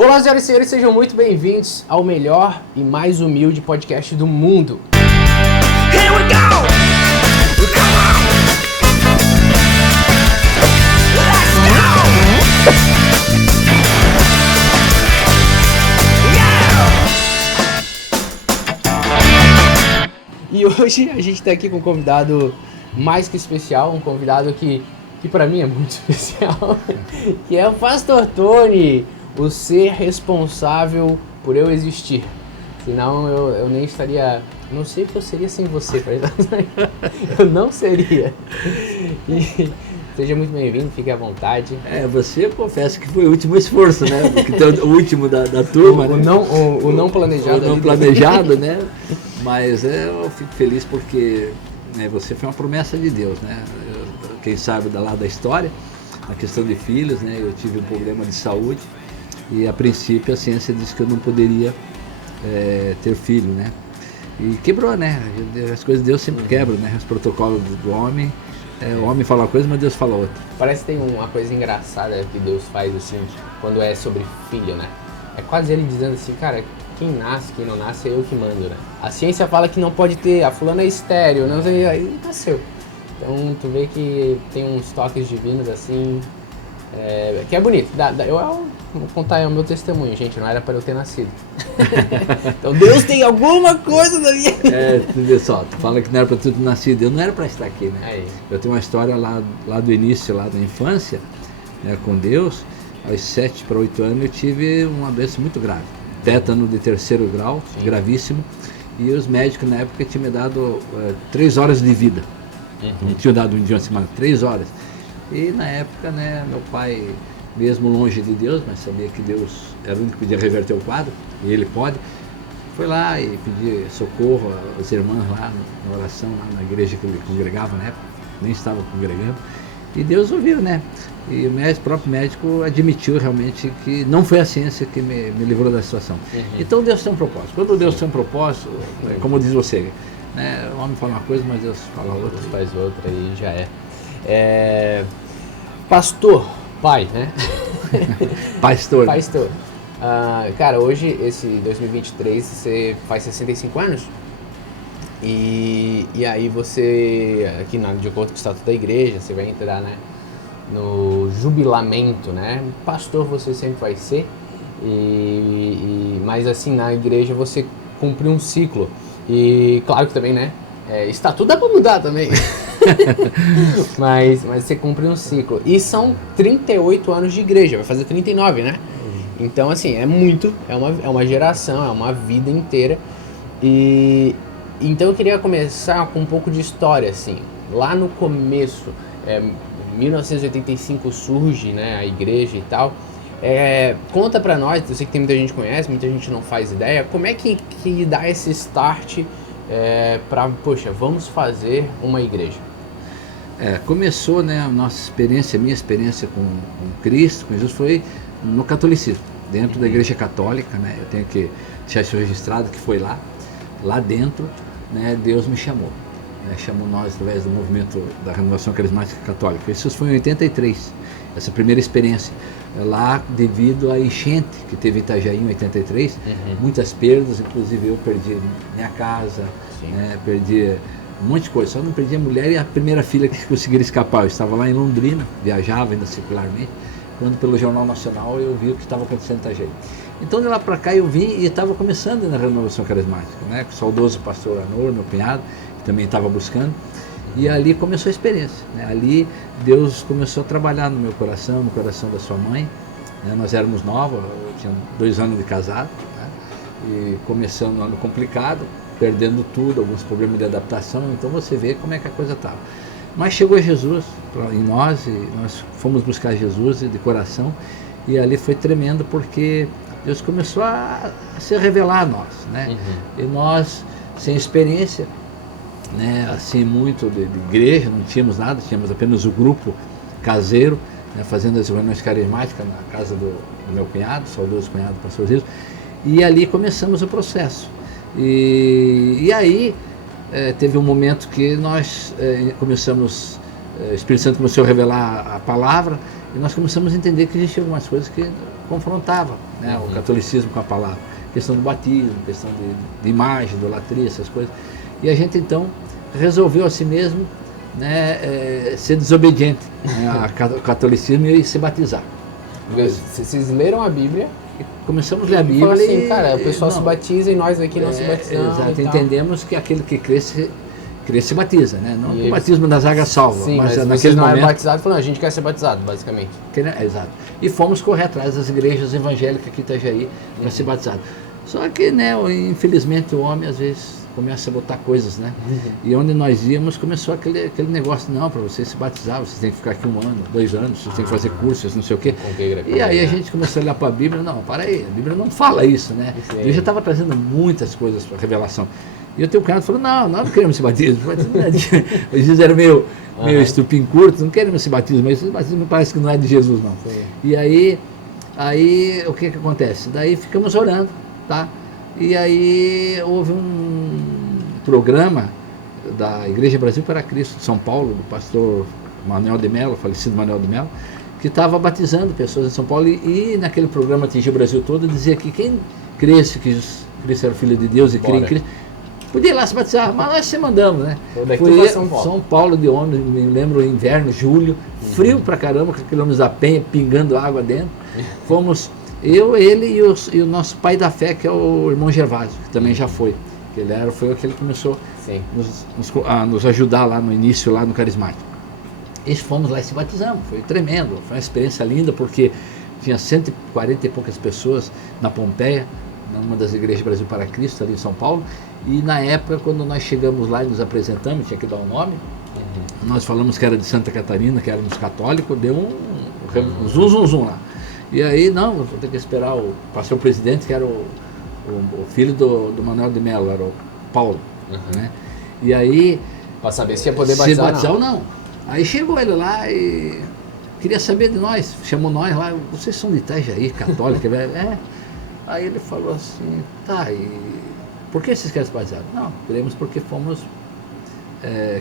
Olá, senhoras e senhores, sejam muito bem-vindos ao melhor e mais humilde podcast do mundo. Here we go! Come on! Let's go! Yeah! E hoje a gente tá aqui com um convidado mais que especial, um convidado que para mim é muito especial, que é o Pastor Tony, o ser responsável por eu existir. Senão eu nem estaria... Não sei o que eu seria sem você, eu não seria. E seja muito bem-vindo, fique à vontade. Você confessa que foi o último esforço, né? O último da turma, o né? não planejado. O não planejado, né? Mas eu fico feliz porque você foi uma promessa de Deus, né? Quem sabe da história, a questão de filhos, né? Eu tive um problema de saúde e a princípio a ciência disse que eu não poderia ter filho, né? E quebrou, né? As coisas de Deus sempre quebram, né? Os protocolos do homem, o homem fala uma coisa, mas Deus fala outra. Parece que tem uma coisa engraçada que Deus faz assim, quando é sobre filho, né? É quase ele dizendo assim, cara, quem nasce, quem não nasce é eu que mando, né? A ciência fala que não pode ter, a fulana é estéreo, não sei, aí nasceu. Então tu vê que tem uns toques divinos assim, que é bonito. Eu vou contar o meu testemunho, gente, não era para eu ter nascido. Então Deus tem alguma coisa na minha... Tu vê só, tu fala que não era para tu ter nascido, eu não era para estar aqui, né? Aí. Eu tenho uma história lá do início, lá da infância, né, com Deus. Aos 7 para 8 anos eu tive uma doença muito grave, tétano de 3º grau, sim, gravíssimo, e os médicos na época tinham me dado 3 horas de vida. Não tinham dado um dia uma semana, 3 horas. E na época, né, meu pai, mesmo longe de Deus, mas sabia que Deus era o único que podia reverter o quadro, e Ele pode, foi lá e pediu socorro às irmãs lá na oração, lá na igreja que ele congregava na época, nem estava congregando, e Deus ouviu, né? E o próprio médico admitiu realmente que não foi a ciência que me livrou da situação. Então Deus tem um propósito. Quando Deus tem um propósito, como diz você, né, o homem fala uma coisa, mas Deus fala outra. Deus faz outra e já é. Pastor, pai, né? Pastor. Cara, hoje, esse 2023, você faz 65 anos e aí você, aqui de acordo com o Estatuto da Igreja, você vai entrar, né, no jubilamento, né? Pastor você sempre vai ser, mas assim, na igreja você cumpriu um ciclo e claro que também, né, estatuto dá pra mudar também. mas você cumpriu um ciclo. E são 38 anos de igreja, vai fazer 39, né? Então, assim, é uma geração, é uma vida inteira. E então eu queria começar com um pouco de história, assim. Lá no começo, 1985 surge, né, a igreja e tal. Conta pra nós, eu sei que tem muita gente que conhece, muita gente não faz ideia, como é que dá esse start pra, poxa, vamos fazer uma igreja? Começou, né, a minha experiência com Cristo, com Jesus, foi no catolicismo, dentro da igreja católica, né? Eu tenho que deixar isso registrado, que foi lá dentro, né, Deus me chamou, né, chamou nós através do movimento da Renovação Carismática Católica. Isso foi em 83, essa primeira experiência, lá devido à enchente que teve em Itajaí em 83, muitas perdas, inclusive eu perdi minha casa, né, perdi um monte de coisa, só não perdi a mulher e a primeira filha que conseguiram escapar. Eu estava lá em Londrina, viajava ainda circularmente, quando pelo Jornal Nacional eu vi o que estava acontecendo em Itajaí. Então de lá para cá eu vim e estava começando na Renovação Carismática, né, com o saudoso pastor Anor, meu cunhado, que também estava buscando, e ali começou a experiência, né? Ali Deus começou a trabalhar no meu coração, no coração da sua mãe, né? Nós éramos novos, eu tinha 2 anos de casado, né? E começando um ano complicado, perdendo tudo, alguns problemas de adaptação, então você vê como é que a coisa estava. Mas chegou Jesus em nós, e nós fomos buscar Jesus de coração, e ali foi tremendo, porque Deus começou a se revelar a nós, né? E nós, sem experiência, né, assim, muito de igreja, não tínhamos nada, tínhamos apenas o grupo caseiro, né, fazendo as reuniões carismáticas na casa do meu cunhado, saudoso cunhado, pastor Ziso, e ali começamos o processo. E aí teve um momento que nós começamos, o Espírito Santo começou a revelar a palavra, e nós começamos a entender que existiam algumas coisas que confrontavam né? O catolicismo com a palavra. Questão do batismo, questão de imagem, idolatria, essas coisas. E a gente então resolveu a si mesmo, né, ser desobediente, né, ao catolicismo e se batizar. Vocês leram a Bíblia? Começamos a ler a E Bíblia falaram assim, cara, o pessoal não, se batiza e nós aqui não se batizamos. Exato, e tal. entendemos que aquele que cresce se batiza, né? Não E que o eles- batismo das águas salva, Sim, mas naquele vocês não eram momento... batizados, falaram, a gente quer ser batizado, basicamente. Exato. E fomos correr atrás das igrejas evangélicas aqui em Itajaí para ser batizado. Só que, né, infelizmente, o homem às vezes começa a botar coisas, né? E onde nós íamos começou aquele negócio, não, para você se batizar, você tem que ficar aqui 1 ano, 2 anos, você tem que fazer cursos, não sei o quê. E aí a gente começou a olhar para a Bíblia, não, para aí, a Bíblia não fala isso, né? Sim. Deus já estava trazendo muitas coisas para a revelação. E eu tenho um cara que falou, não, nós não queremos esse batismo. Às vezes era meio estupim curto, não queremos esse batismo, mas esse batismo parece que não é de Jesus, não. Sim. E aí o que acontece? Daí ficamos orando, tá? E aí houve um programa da Igreja Brasil para Cristo de São Paulo, do pastor Manuel de Mello, falecido Manuel de Mello, que estava batizando pessoas em São Paulo e naquele programa atingiu o Brasil todo, dizia que quem cresce que Cristo era o Filho de Deus e cria em Cristo, podia ir lá se batizar, mas nós se mandamos, né? Daqui Fui pra São Paulo. São Paulo de ônibus, me lembro, inverno, julho, frio pra caramba, com quilômetros da Penha, pingando água dentro. Fomos eu, ele e o nosso pai da fé, que é o irmão Gervásio, que também já foi. Que foi aquele que começou Sim. a nos ajudar lá no início, lá no Carismático. E fomos lá e se batizamos, foi tremendo, foi uma experiência linda, porque tinha 140 e poucas pessoas na Pompeia, numa das igrejas Brasil para Cristo, ali em São Paulo, e na época, quando nós chegamos lá e nos apresentamos, tinha que dar um nome, nós falamos que era de Santa Catarina, que éramos católicos, deu um zum lá. E aí, não, vou ter que esperar o pastor presidente, que era o filho do Manuel de Mello, era o Paulo, né? E aí... Pra saber se ia poder se batizar batizar ou ou não. Aí chegou ele lá e queria saber de nós, chamou nós lá, vocês são de Itajaí, católica, velho? É. Aí ele falou assim, tá, e por que vocês querem se batizar? Não, queremos porque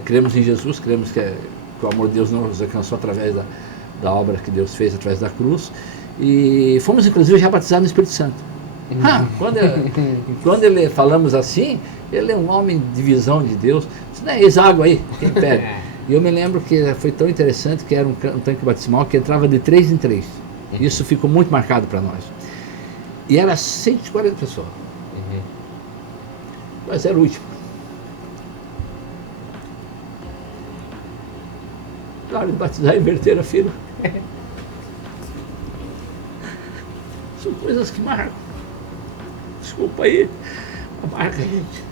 cremos em Jesus, cremos que o amor de Deus nos alcançou através da obra que Deus fez através da cruz, e fomos inclusive já batizados no Espírito Santo. Quando ele falamos assim, ele é um homem de visão de Deus, disse, não é isso, água aí, quem pede? E eu me lembro que foi tão interessante que era um tanque batismal que entrava de 3 em 3. Isso ficou muito marcado para nós. E era 140 pessoas. Mas era o último. Na hora de batizar, inverter a fila. São coisas que marcam. Desculpa aí, marca a gente.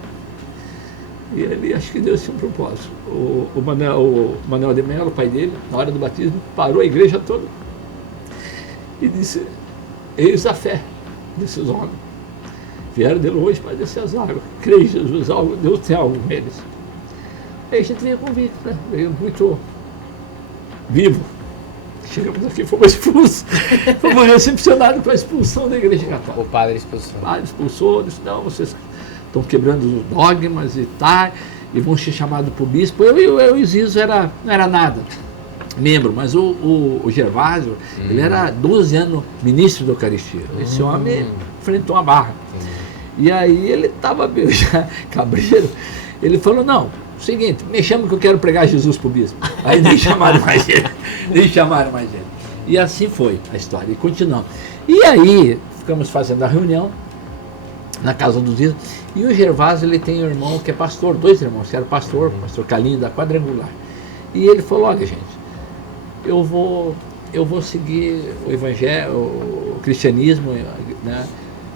E ali acho que Deus tinha um propósito. O Manuel de Mello, o pai dele, na hora do batismo, parou a igreja toda e disse, eis a fé desses homens. Vieram de longe para descer as águas. Creio em Jesus, Deus tem algo neles. Aí a gente veio convicto, né? Veio muito vivo. Chegamos aqui, fomos expulsos. Fomos recepcionados com a expulsão da igreja católica. o padre expulsou? O padre expulsou, disse, não, vocês estão quebrando os dogmas e tal, e vão ser chamados para o bispo. Eu e o Zizo não era nada, membro, mas o Gervásio, ele era 12 anos ministro da Eucaristia. Esse homem enfrentou uma barra. E aí ele estava meio já cabreiro, ele falou, não, seguinte, me chama que eu quero pregar Jesus para o bispo. Aí nem chamaram mais ele, E assim foi a história, e continuamos. E aí, ficamos fazendo a reunião na casa dos Zizo, e o Gervásio, ele tem um irmão que é pastor, 2 irmãos, que era pastor Calinho da Quadrangular. E ele falou, olha gente, eu vou seguir o evangelho, o cristianismo, né,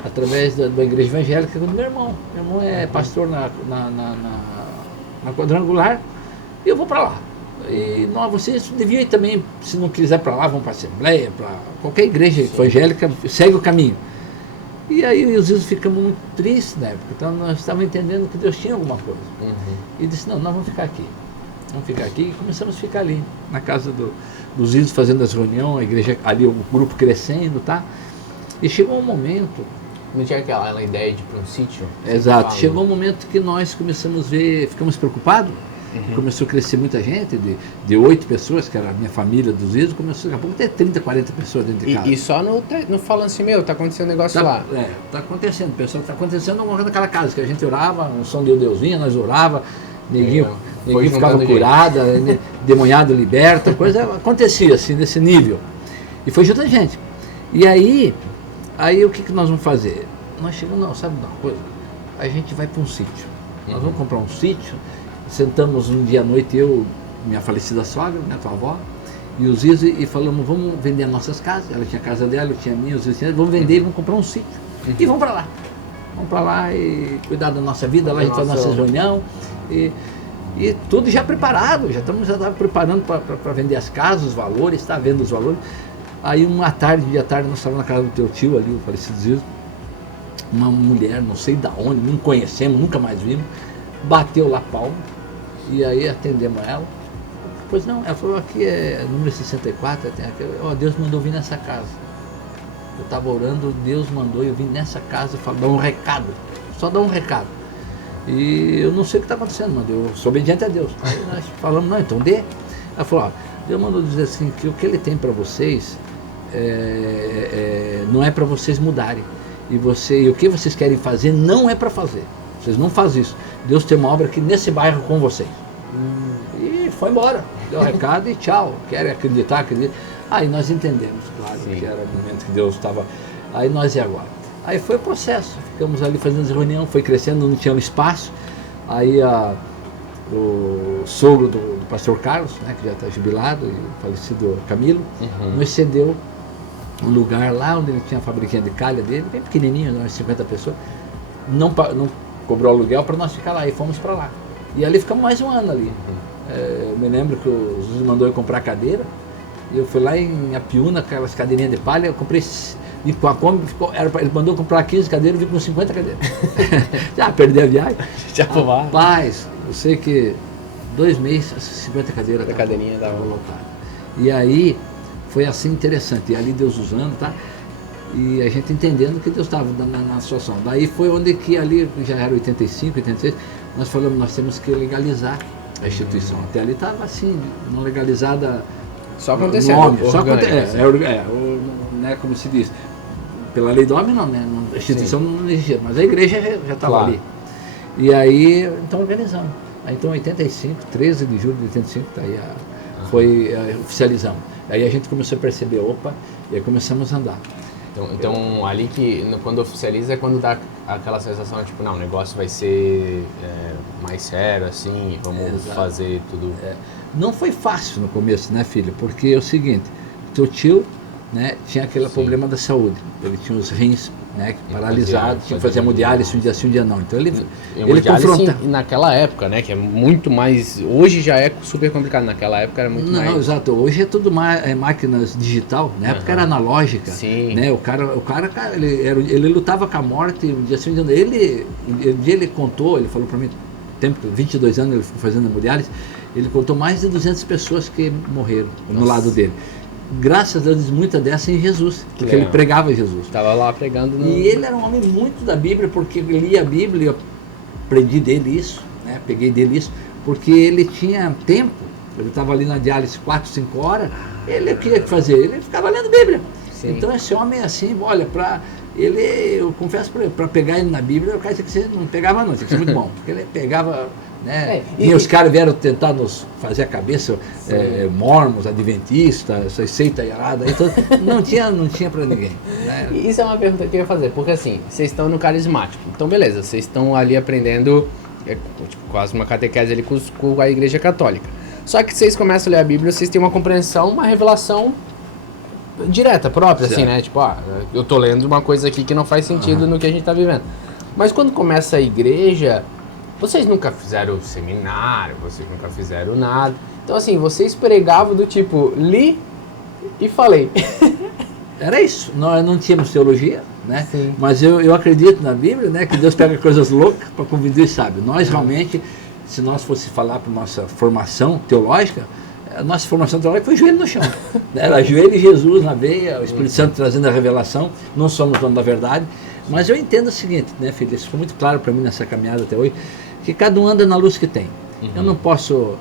através da igreja evangélica do meu irmão. Meu irmão é pastor na Quadrangular, e eu vou para lá. E vocês deviam ir também, se não quiser para lá, vão para a Assembleia, para qualquer igreja evangélica, segue o caminho. E aí os Zizo ficamos muito tristes na época, então nós estávamos entendendo que Deus tinha alguma coisa. E disse, não, nós vamos ficar aqui. E começamos a ficar ali, na casa dos Zizo, fazendo as reuniões, a igreja ali, o grupo crescendo, tá? E chegou um momento... Não tinha aquela ideia de ir para um sítio? Exato, chegou um momento que nós começamos a ver, ficamos preocupados, Começou a crescer muita gente, de 8 pessoas, que era a minha família dos Isos, começou daqui a pouco ter 30, 40 pessoas dentro de casa. E só no falando assim, meu, tá acontecendo um negócio lá. Tá acontecendo, pessoal, tá acontecendo naquela casa, que a gente orava, o som de Deus vinha, nós orava, neguinho ficava curado, demoniado liberto, coisa acontecia assim, nesse nível. E foi junto a gente. E aí o que nós vamos fazer? Nós chegamos, não, sabe uma coisa? A gente vai para um sítio. Nós vamos comprar um sítio, sentamos um dia à noite, eu, minha falecida sogra, minha tua avó, e os Isos, e falamos, vamos vender as nossas casas. Ela tinha a casa dela, eu tinha a minha, os Isos tinham, vamos vender e vamos comprar um sítio. E vamos para lá. Vamos para lá e cuidar da nossa vida, lá a gente faz nossa reunião. E tudo já preparado, já estava preparando para vender as casas, os valores, está vendo os valores. Aí dia à tarde, nós estávamos na casa do teu tio ali, o falecido Zizo, uma mulher, não sei da onde, não conhecemos, nunca mais vimos, bateu lá palma, e aí atendemos ela. Pois não, ela falou, aqui é número 64, tem aqui, Deus mandou vir nessa casa. Eu estava orando, Deus mandou eu vim nessa casa, dar um recado, só dar um recado. E eu não sei o que está acontecendo, mas eu sou obediente a Deus. Aí nós falamos, não, então dê. Ela falou, Deus mandou dizer assim, que o que Ele tem para vocês não é para vocês mudarem. E o que vocês querem fazer não é para fazer. Vocês não fazem isso. Deus tem uma obra aqui nesse bairro com vocês. E foi embora. Deu o recado e tchau. Querem acreditar, acredita. Aí nós entendemos, claro, que era o momento que Deus estava. Aí nós e agora. Aí foi o processo, ficamos ali fazendo as reuniões, foi crescendo, não tinha um espaço. Aí o sogro do pastor Carlos, né, que já está jubilado, e o falecido Camilo, nos cedeu um lugar lá onde ele tinha a fabriquinha de calha dele, bem pequenininho, umas 50 pessoas, não cobrou aluguel para nós ficar lá, e fomos para lá. E ali ficamos mais um ano ali. Eu me lembro que o Jesus mandou eu comprar cadeira, e eu fui lá em Apiúna, aquelas cadeirinhas de palha, eu comprei. E com a Kombi, ele mandou comprar 15 cadeiras e vi com 50 cadeiras. Já perdi a viagem. Já fumava. Rapaz, eu sei que 2 meses, 50 cadeiras. A cadeirinha dava lotada. E aí foi assim interessante. E ali Deus usando, tá? E a gente entendendo que Deus estava na situação. Daí foi onde que ali, já era 85, 86, nós falamos, nós temos que legalizar a instituição. Até ali estava assim, não legalizada. Só acontecendo. Só acontecendo. Né, como se diz, pela lei do homem não, né? A instituição não existia, mas a igreja já estava ali. E aí, então organizamos. Aí então 85, 13 de julho de 85, tá aí oficializamos. Aí a gente começou a perceber, e aí começamos a andar. Então ali que, quando oficializa, é quando dá aquela sensação, tipo, não, o negócio vai ser mais sério, assim, vamos fazer tudo. Não foi fácil no começo, né, filho? Porque é o seguinte, teu tio, né, tinha aquele problema da saúde, ele tinha os rins, né, paralisados, tinha que fazer hemodiálise um dia não. Então ele confronta. Naquela época, né, que é muito mais, hoje já é super complicado, naquela época era muito mais. Não, exato, hoje é tudo máquinas digital, na época era analógica, né, o cara ele lutava com a morte, um dia sim, ele contou, ele falou para mim, 22 anos ele ficou fazendo hemodiálise, ele contou mais de 200 pessoas que morreram no lado dele. Graças a Deus, muita dessa em Jesus, porque ele pregava Jesus. Estava lá pregando. E ele era um homem muito da Bíblia, porque ele lia a Bíblia, eu aprendi dele isso, né? Peguei dele isso, porque ele tinha tempo, ele estava ali na diálise 4, 5 horas, ele queria fazer, ele ficava lendo Bíblia. Sim. Então esse homem assim, olha, eu confesso para pegar ele na Bíblia, o cara tinha que ser, não pegava não, tinha que ser muito bom, porque ele pegava. Né? E os caras vieram tentar nos fazer a cabeça, mormons, adventistas, essa seita errada, então não tinha para ninguém. Né? Isso é uma pergunta que eu ia fazer, porque assim, vocês estão no carismático, então beleza, vocês estão ali aprendendo, tipo, quase uma catequese ali com a Igreja Católica. Só que vocês começam a ler a Bíblia, vocês têm uma compreensão, uma revelação direta, própria, certo. Assim, né? Tipo, eu tô lendo uma coisa aqui que não faz sentido no que a gente tá vivendo. Mas quando começa a igreja, vocês nunca fizeram seminário, vocês nunca fizeram nada. Então, assim, vocês pregavam do tipo, li e falei. Era isso. Nós não tínhamos teologia, né? Sim. Mas eu acredito na Bíblia, né? Que Deus pega coisas loucas para convidar os sábios. Nós realmente, se nós fosse falar para nossa formação teológica, a nossa formação teológica foi joelho no chão. Era joelho e Jesus na veia, o Espírito Santo trazendo a revelação, não só no plano da verdade. Mas eu entendo o seguinte, né, filho? Isso ficou muito claro para mim nessa caminhada até hoje, que cada um anda na luz que tem. Eu não posso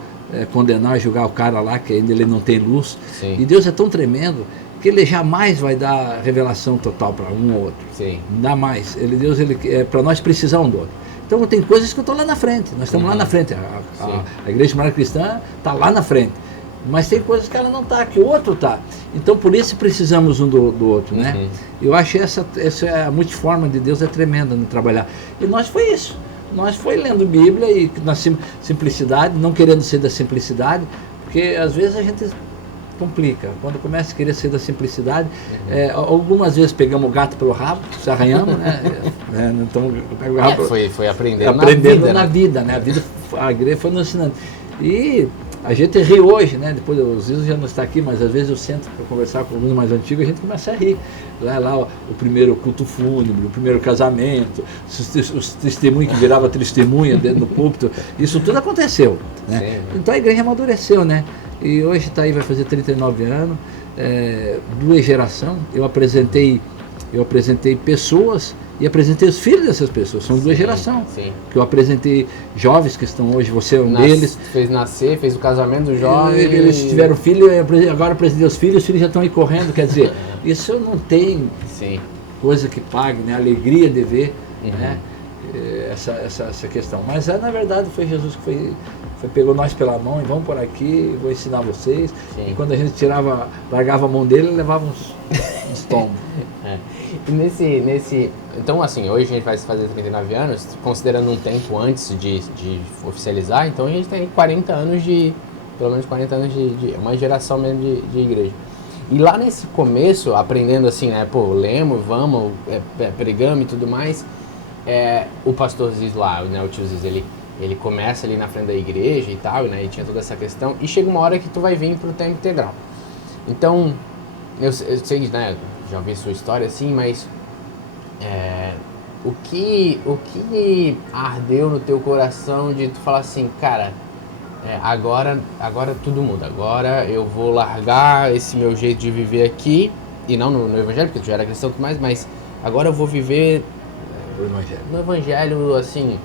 condenar, julgar o cara lá que ainda ele não tem luz. Sim. E Deus é tão tremendo que ele jamais vai dar revelação total para um ou outro. Sim. Não dá mais. Deus, para nós precisar um do outro. Então tem coisas que eu estou lá na frente, nós estamos lá na frente. A Igreja Missionária Cristã está lá na frente. Mas tem coisas que ela não está, que o outro está. Então por isso precisamos um do outro, né? Eu acho essa a multiforma de Deus é tremenda no trabalhar. E nós foi isso. Nós foi lendo Bíblia e na simplicidade, não querendo ser da simplicidade, porque às vezes a gente complica. Quando começa a querer ser da simplicidade, algumas vezes pegamos o gato pelo rabo, se arranhamos, né? Então, pega o rabo, foi aprendendo na vida, né? A igreja foi nos ensinando. E a gente ri hoje, né? Depois o Zizo já não está aqui, mas às vezes eu sento para conversar com alguns mais antigos e a gente começa a rir. Lá o primeiro culto fúnebre, o primeiro casamento, os testemunhos que virava testemunha dentro do púlpito, isso tudo aconteceu, né? Sim. Então a igreja amadureceu, né? E hoje está aí, vai fazer 39 anos, duas gerações. Eu apresentei pessoas e apresentei os filhos dessas pessoas, são duas gerações. Sim. Que eu apresentei jovens que estão hoje, você é um deles. Fez nascer, fez o casamento do jovem. Eles tiveram filho, agora apresentei os filhos já estão aí correndo, quer dizer, isso não tem coisa que pague, né? Alegria de ver, né? Essa questão. Mas na verdade foi Jesus que pegou nós pela mão e vamos por aqui, vou ensinar vocês. Sim. E quando a gente largava a mão dele, ele levava uns tombos. E então assim, hoje a gente vai fazer 39 anos, considerando um tempo antes de oficializar, então a gente tem 40 anos pelo menos 40 anos de uma geração mesmo de igreja. E lá nesse começo, aprendendo assim, né, lemos, vamos, pregamos e tudo mais, o pastor Ziz lá, né, o tio Ziz, ele começa ali na frente da igreja e tal, né, e tinha toda essa questão, e chega uma hora que tu vai vir pro tempo integral. Então, eu sei, né, já ouvi sua história assim, mas o que ardeu no teu coração de tu falar assim, cara, agora tudo muda, agora eu vou largar esse meu jeito de viver aqui, e não no evangelho, porque tu já era cristão e tudo mais, mas agora eu vou viver no evangelho, assim.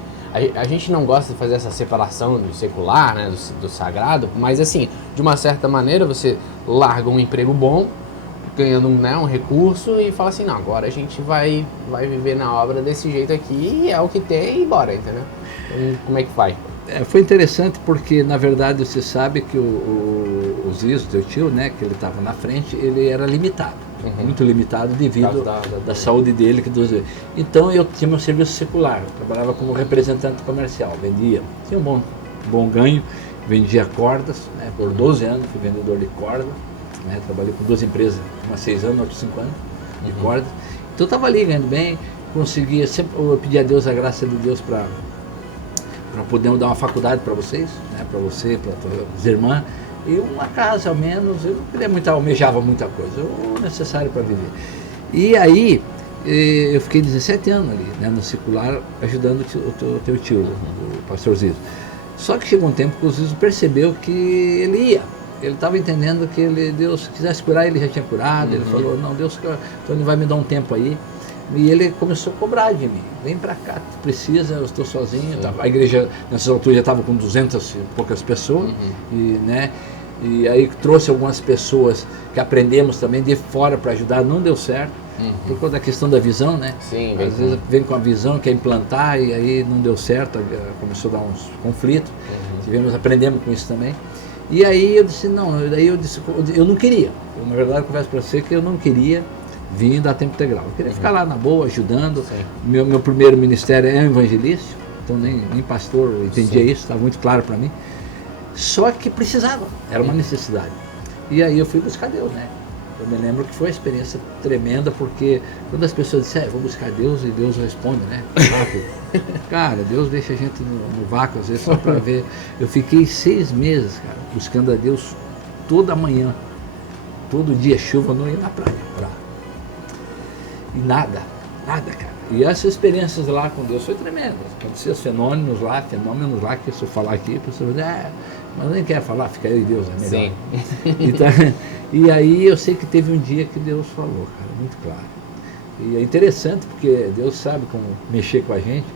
A gente não gosta de fazer essa separação do secular, né, do sagrado, mas assim, de uma certa maneira você larga um emprego bom, ganhando um recurso e fala assim, não, agora a gente vai viver na obra desse jeito aqui, é o que tem e bora, entendeu? Então, como é que vai? Foi interessante porque, na verdade, você sabe que o Zizo, teu tio, né, que ele estava na frente, ele era limitado, muito limitado devido da saúde dele. Então eu tinha meu serviço secular, eu trabalhava como representante comercial, tinha um bom ganho, vendia cordas, né, por 12 anos fui vendedor de corda, né, trabalhei com duas empresas, uma 6 anos, outra 5 anos, de cordas. Então eu estava ali ganhando bem, conseguia, sempre eu pedi a Deus a graça de Deus para poder dar uma faculdade para vocês, né, para você, para as irmãs, e uma casa ao menos. Eu não queria almejava muita coisa, o necessário para viver. E aí eu fiquei 17 anos ali, né, no secular, ajudando o teu tio, o pastor Zizo. Só que chegou um tempo que o Zizo percebeu que ele estava entendendo que Deus, se quisesse curar, ele já tinha curado. Ele falou, não, Deus, então ele vai me dar um tempo aí. E ele começou a cobrar de mim, vem pra cá, tu precisa, eu estou sozinho. A igreja nessas alturas já estava com 200 e poucas pessoas, e aí trouxe algumas pessoas que aprendemos também de fora para ajudar, não deu certo, por conta da questão da visão, né? Sim, às vezes vem com a visão, quer implantar, e aí não deu certo, começou a dar uns conflitos, aprendemos com isso também. E aí eu disse, eu não queria, na verdade eu confesso para você que eu não queria vir dar tempo integral. Eu queria ficar lá na boa, ajudando. Meu primeiro ministério é evangelista, então nem pastor eu entendia isso, estava muito claro para mim. Só que precisava, era uma necessidade. E aí eu fui buscar Deus, né? Eu me lembro que foi uma experiência tremenda, porque quando as pessoas disseram, vou buscar Deus, e Deus responde, né? Cara, Deus deixa a gente no vácuo, às vezes, só para ver. Eu fiquei 6 meses, cara, buscando a Deus toda manhã, todo dia, chuva, não ia na praia. E nada, cara. E essas experiências lá com Deus foi tremenda. Aconteciam fenômenos lá, que se eu falar aqui, a pessoa vai dizer, mas nem quer falar, fica eu e Deus, é melhor. Sim. Então, e aí eu sei que teve um dia que Deus falou, cara, muito claro. E é interessante porque Deus sabe como mexer com a gente.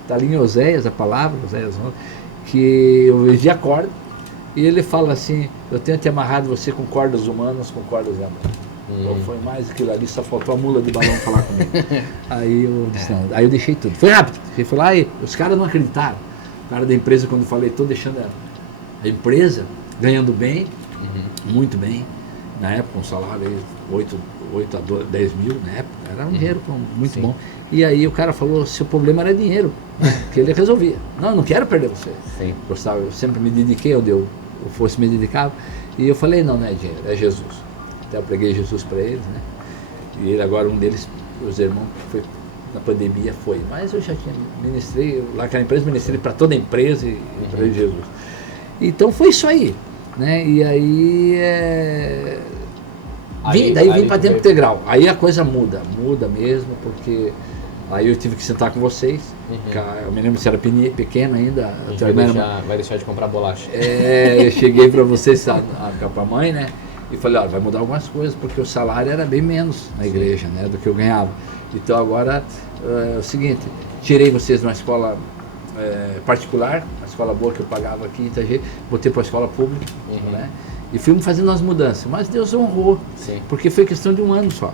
Está ali em Oséias, a palavra, Oséias 11, que eu vendia corda, e ele fala assim, eu tenho te amarrado você com cordas humanas, com cordas de amor. Então foi mais aquilo ali, só faltou a mula de balão falar comigo. Aí eu disse, não, aí eu deixei tudo. Foi rápido, eu fui lá e os caras não acreditaram. O cara da empresa, quando eu falei, estou deixando a empresa, ganhando bem, muito bem, na época um salário aí 8 a 10 mil, na época, era um dinheiro muito bom. E aí o cara falou, seu problema era dinheiro, que ele resolvia. Não, eu não quero perder você. Sim. Gostava, eu sempre me dediquei onde eu fosse me dedicar. E eu falei, não é dinheiro, é Jesus. Até eu preguei Jesus para eles, né? E ele agora, um deles, os irmãos, que foi na pandemia, foi. Mas eu já tinha ministrei, lá naquela empresa, ministrei para toda a empresa e para Jesus. Então foi isso aí, né? E aí, daí vim para tempo integral. Aí a coisa muda mesmo, porque aí eu tive que sentar com vocês. Eu me lembro se era pequeno ainda. Vai deixar de comprar bolacha. Eu cheguei para vocês, para a mãe, né? E falei, olha, vai mudar algumas coisas, porque o salário era bem menos na igreja, né, do que eu ganhava. Então agora é o seguinte, tirei vocês de uma escola particular, uma escola boa que eu pagava aqui em Itajaí, botei para a escola pública, né? E fomos fazendo as mudanças. Mas Deus honrou, porque foi questão de um ano só.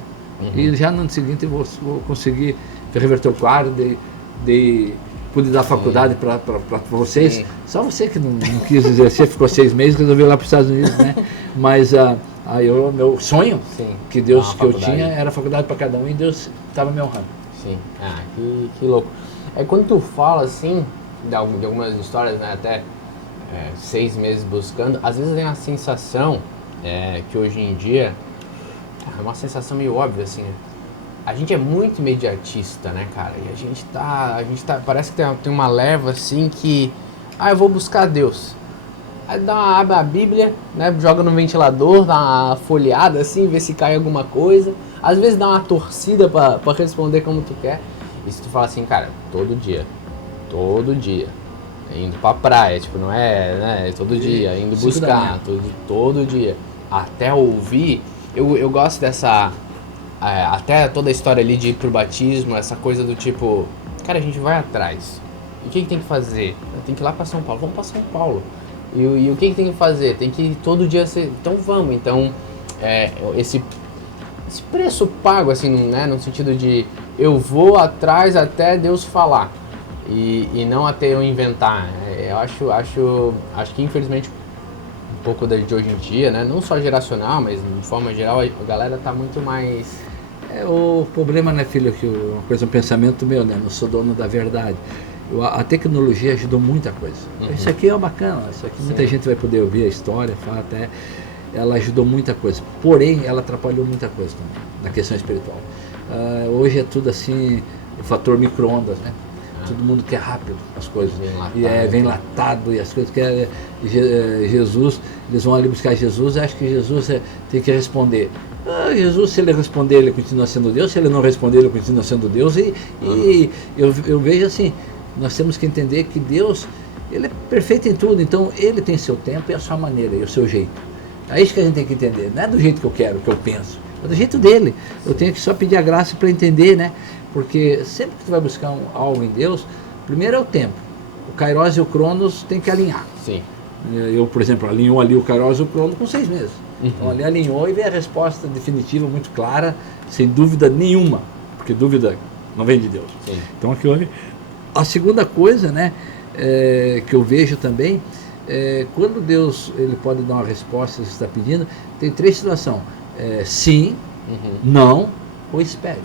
E já no ano seguinte eu vou conseguir reverter o quadro, pude dar faculdade para vocês. Só você que não quis exercer, ficou 6 meses, resolveu ir lá para os Estados Unidos, né? Mas meu sonho, que Deus que eu tinha, era faculdade para cada um, e Deus estava me honrando. Sim, que louco. Quando tu fala assim, de algumas histórias, né, até 6 meses buscando, às vezes tem a sensação que hoje em dia, é uma sensação meio óbvia, assim, né? A gente é muito imediatista, né, cara? E a gente tá, parece que tem uma leva assim que, eu vou buscar Deus. Aí abre a Bíblia, né, joga no ventilador, dá uma folheada assim, vê se cai alguma coisa. Às vezes dá uma torcida pra responder como tu quer. E se tu fala assim, cara, todo dia, indo pra praia, tipo, não é todo dia, indo buscar, todo dia, até ouvir, eu gosto dessa... até toda a história ali de ir pro batismo, essa coisa do tipo, cara, a gente vai atrás. E o que tem que fazer? Tem que ir lá pra São Paulo, vamos pra São Paulo. E o que tem que fazer? Tem que ir todo dia ser. Então vamos. Então, esse preço pago, assim, né? No sentido de eu vou atrás até Deus falar. E não até eu inventar. Eu acho que infelizmente um pouco de hoje em dia, né? Não só geracional, mas de forma geral, a galera tá muito mais... O problema, né, filho, que uma coisa, um pensamento meu, né? Não sou dono da verdade. A tecnologia ajudou muita coisa. Isso aqui é bacana, isso aqui muita gente vai poder ouvir a história, falar até. Ela ajudou muita coisa, porém ela atrapalhou muita coisa também, na questão espiritual. Hoje é tudo assim, o fator micro-ondas, né? Todo mundo quer rápido as coisas. Vem latado e as coisas quer Jesus, eles vão ali buscar Jesus e acham que Jesus tem que responder. Jesus, se ele responder, ele continua sendo Deus, se ele não responder, ele continua sendo Deus. E eu vejo assim, nós temos que entender que Deus, ele é perfeito em tudo, então ele tem seu tempo e a sua maneira e o seu jeito. É isso que a gente tem que entender, não é do jeito que eu quero, que eu penso, é do jeito dele. Eu tenho que só pedir a graça para entender, né? Porque sempre que tu vai buscar algo em Deus, primeiro é o tempo. O Kairos e o Cronos tem que alinhar. Sim. Eu, por exemplo, alinhou ali o Kairos e o Cronos com 6 meses. Então ali alinhou e veio a resposta definitiva, muito clara, sem dúvida nenhuma, porque dúvida não vem de Deus. Sim. Então aquilo ali. A segunda coisa, né, que eu vejo também, quando Deus ele pode dar uma resposta que você está pedindo, tem 3 situações. Sim, não ou espere.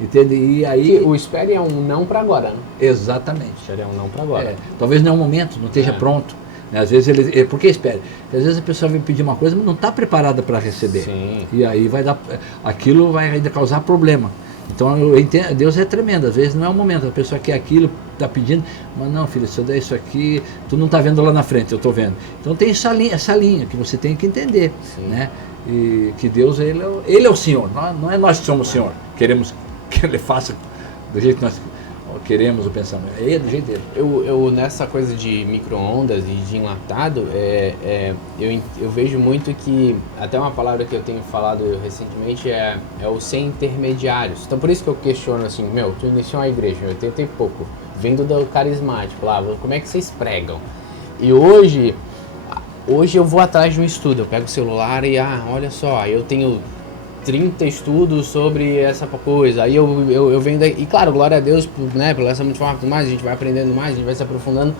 Entende? E aí... O espere é um não para agora, né? Exatamente. Espere é um não para agora. Talvez não é o momento, não esteja pronto. Às vezes por que espere? Porque às vezes a pessoa vem pedir uma coisa, mas não está preparada para receber. Sim. E aí aquilo vai ainda causar problema. Então eu entendo, Deus é tremendo, às vezes não é o momento, a pessoa quer aquilo, está pedindo, mas não, filho, se eu der isso aqui, tu não está vendo lá na frente, eu estou vendo. Então tem essa linha que você tem que entender, né? E que Deus, ele é o Senhor, não é nós que somos o Senhor, queremos que Ele faça do jeito que nós queremos o pensamento, é do jeito dele. Eu nessa coisa de micro-ondas e de enlatado, eu vejo muito que, até uma palavra que eu tenho falado recentemente é o sem intermediários. Então por isso que eu questiono assim, tu iniciou a igreja em 80 e pouco, vindo do carismático lá, como é que vocês pregam? E hoje eu vou atrás de um estudo, eu pego o celular e, olha só, eu tenho 30 estudos sobre essa coisa, aí eu venho daí, e claro, glória a Deus, né, pela essa multiforma e tudo mais, a gente vai aprendendo mais, a gente vai se aprofundando,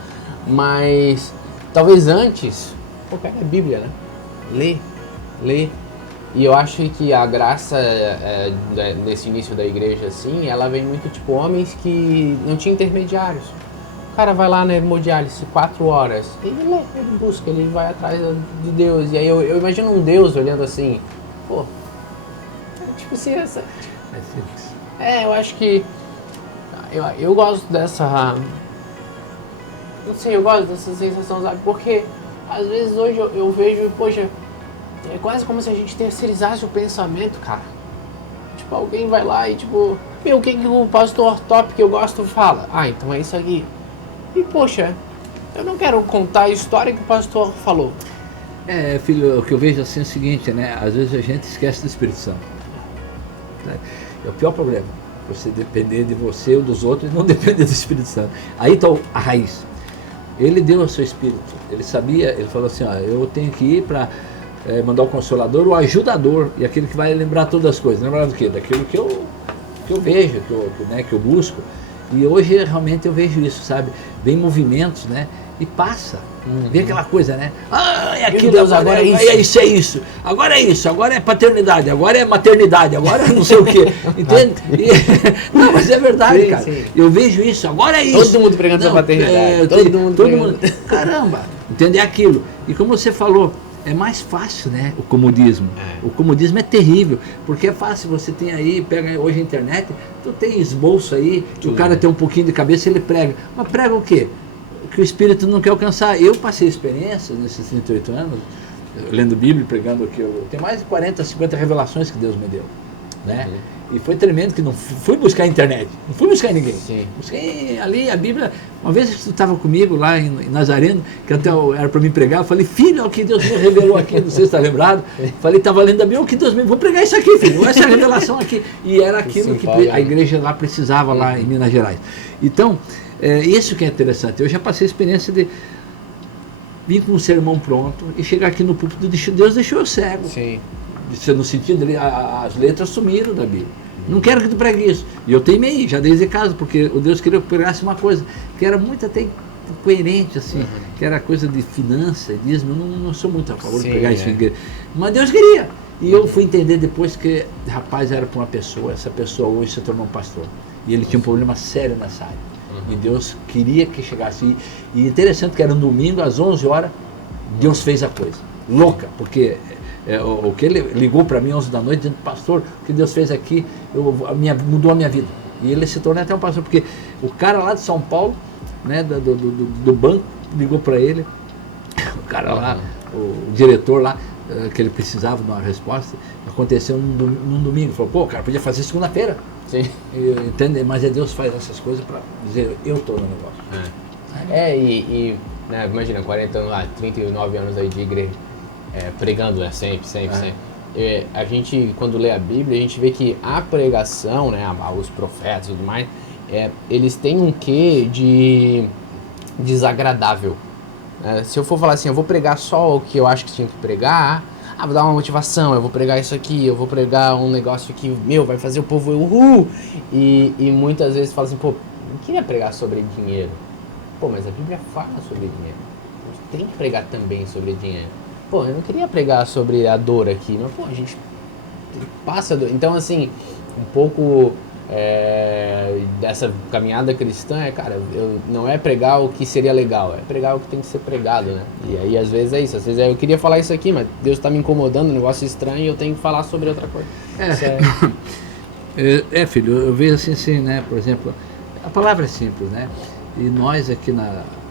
mas talvez antes, pega a Bíblia, né, lê, e eu acho que a graça nesse início da igreja, assim, ela vem muito, tipo, homens que não tinham intermediários. O cara vai lá na hemodiálise 4 horas, ele lê, ele busca, ele vai atrás de Deus. E aí eu imagino um Deus olhando assim, pô, tipo assim, eu acho que eu gosto dessa, não sei, eu gosto dessa sensação, sabe? Porque às vezes hoje eu vejo, poxa, é quase como se a gente terceirizasse o pensamento, cara. Tipo, alguém vai lá e tipo, o que o pastor top que eu gosto fala? Então é isso aqui. E poxa, eu não quero contar a história que o pastor falou. Filho, o que eu vejo assim é o seguinte, né? Às vezes a gente esquece do Espírito Santo. Né? É o pior problema. Você depender de você ou dos outros e não depender do Espírito Santo. Aí está a raiz. Ele deu o seu Espírito. Ele sabia, ele falou assim, eu tenho que ir para mandar o Consolador, o Ajudador, e aquele que vai lembrar todas as coisas. Lembrar do quê? Daquilo que eu vejo, que eu busco. E hoje realmente eu vejo isso, sabe? Vem movimentos, né? E passa. Vem aquela coisa, né? É aquilo, Deus, agora é isso. É isso. Agora é isso, agora é paternidade, agora é maternidade, agora é não sei o quê. Entende? Não, mas é verdade, sim, cara. Sim. Eu vejo isso, agora é isso. Todo mundo pregando sobre paternidade. Todo mundo. Caramba, entende? É aquilo. E como você falou, é mais fácil, né, o comodismo. O comodismo é terrível, porque é fácil, você tem aí, pega hoje a internet, tu tem esboço aí, o cara tem um pouquinho de cabeça, ele prega. Mas prega o quê? Que o Espírito não quer alcançar. Eu passei experiência nesses 38 anos, lendo Bíblia, pregando que eu tenho mais de 40, 50 revelações que Deus me deu, né? E foi tremendo que não fui buscar a internet, não fui buscar ninguém. Sim. Busquei ali a Bíblia. Uma vez que tu estava comigo lá em Nazareno, que até era para me pregar, eu falei, filho, é o que Deus me revelou aqui, não sei se está lembrado. Falei, estava lendo a Bíblia, o que Deus me... Vou pregar isso aqui, filho, essa revelação aqui. E era aquilo que a igreja lá precisava, lá em Minas Gerais. Então, isso que é interessante. Eu já passei a experiência de vir com um sermão pronto e chegar aqui no púlpito, Deus deixou eu cego. Sim. No sentido de as letras sumiram da Bíblia. Não quero que tu pregue isso. E eu teimei, já desde casa, porque o Deus queria que eu pregasse uma coisa que era muito até coerente, assim, que era coisa de finança, dízimo. Eu não sou muito a favor de pregar isso em igreja. Mas Deus queria. E eu fui entender depois que, rapaz, era para uma pessoa, essa pessoa hoje se tornou um pastor. E ele tinha um problema sério nessa área. E Deus queria que chegasse. E interessante que era um domingo, às 11 horas, Deus fez a coisa. Louca, porque... o que ele ligou para mim 11 da noite, dizendo, pastor, o que Deus fez aqui mudou a minha vida. E ele se tornou até um pastor, porque o cara lá de São Paulo, né, do banco, ligou para ele, o cara lá, o diretor lá, que ele precisava de uma resposta, aconteceu num domingo. Falou, pô, cara, podia fazer segunda-feira. Sim. Entende? Mas Deus faz essas coisas para dizer, eu estou no negócio. Né, imagina, 40 anos, 39 anos aí de igreja. Pregando, né? Sempre. A gente, quando lê a Bíblia, a gente vê que a pregação, né, os profetas e tudo mais, eles têm um quê de desagradável. Se eu for falar assim, eu vou pregar só o que eu acho que tinha que pregar, vou dar uma motivação, eu vou pregar isso aqui, eu vou pregar um negócio que, vai fazer o povo uhul! E muitas vezes fala assim, pô, não queria pregar sobre dinheiro. Pô, mas a Bíblia fala sobre dinheiro. A gente tem que pregar também sobre dinheiro. Pô, eu não queria pregar sobre a dor aqui, mas pô, a gente passa dor. Então, assim, um pouco dessa caminhada cristã cara, não é pregar o que seria legal, é pregar o que tem que ser pregado, né? E aí, às vezes é isso. Às vezes eu queria falar isso aqui, mas Deus está me incomodando, um negócio estranho, e eu tenho que falar sobre outra coisa. Filho, eu vejo assim, né? Por exemplo, a palavra é simples, né? E nós aqui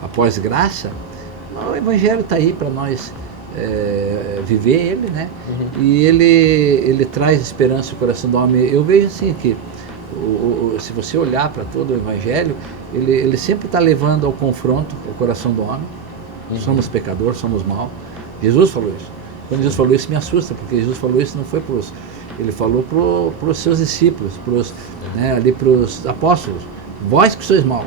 após graça, o Evangelho está aí para nós viver ele, né? E ele traz esperança no coração do homem. Eu vejo assim que se você olhar para todo o Evangelho, ele sempre está levando ao confronto o coração do homem. Somos pecadores, somos maus. Jesus falou isso. Quando Jesus falou isso, me assusta, porque Jesus falou isso não foi ele falou para os seus discípulos, ali para os apóstolos. Vós que sois maus,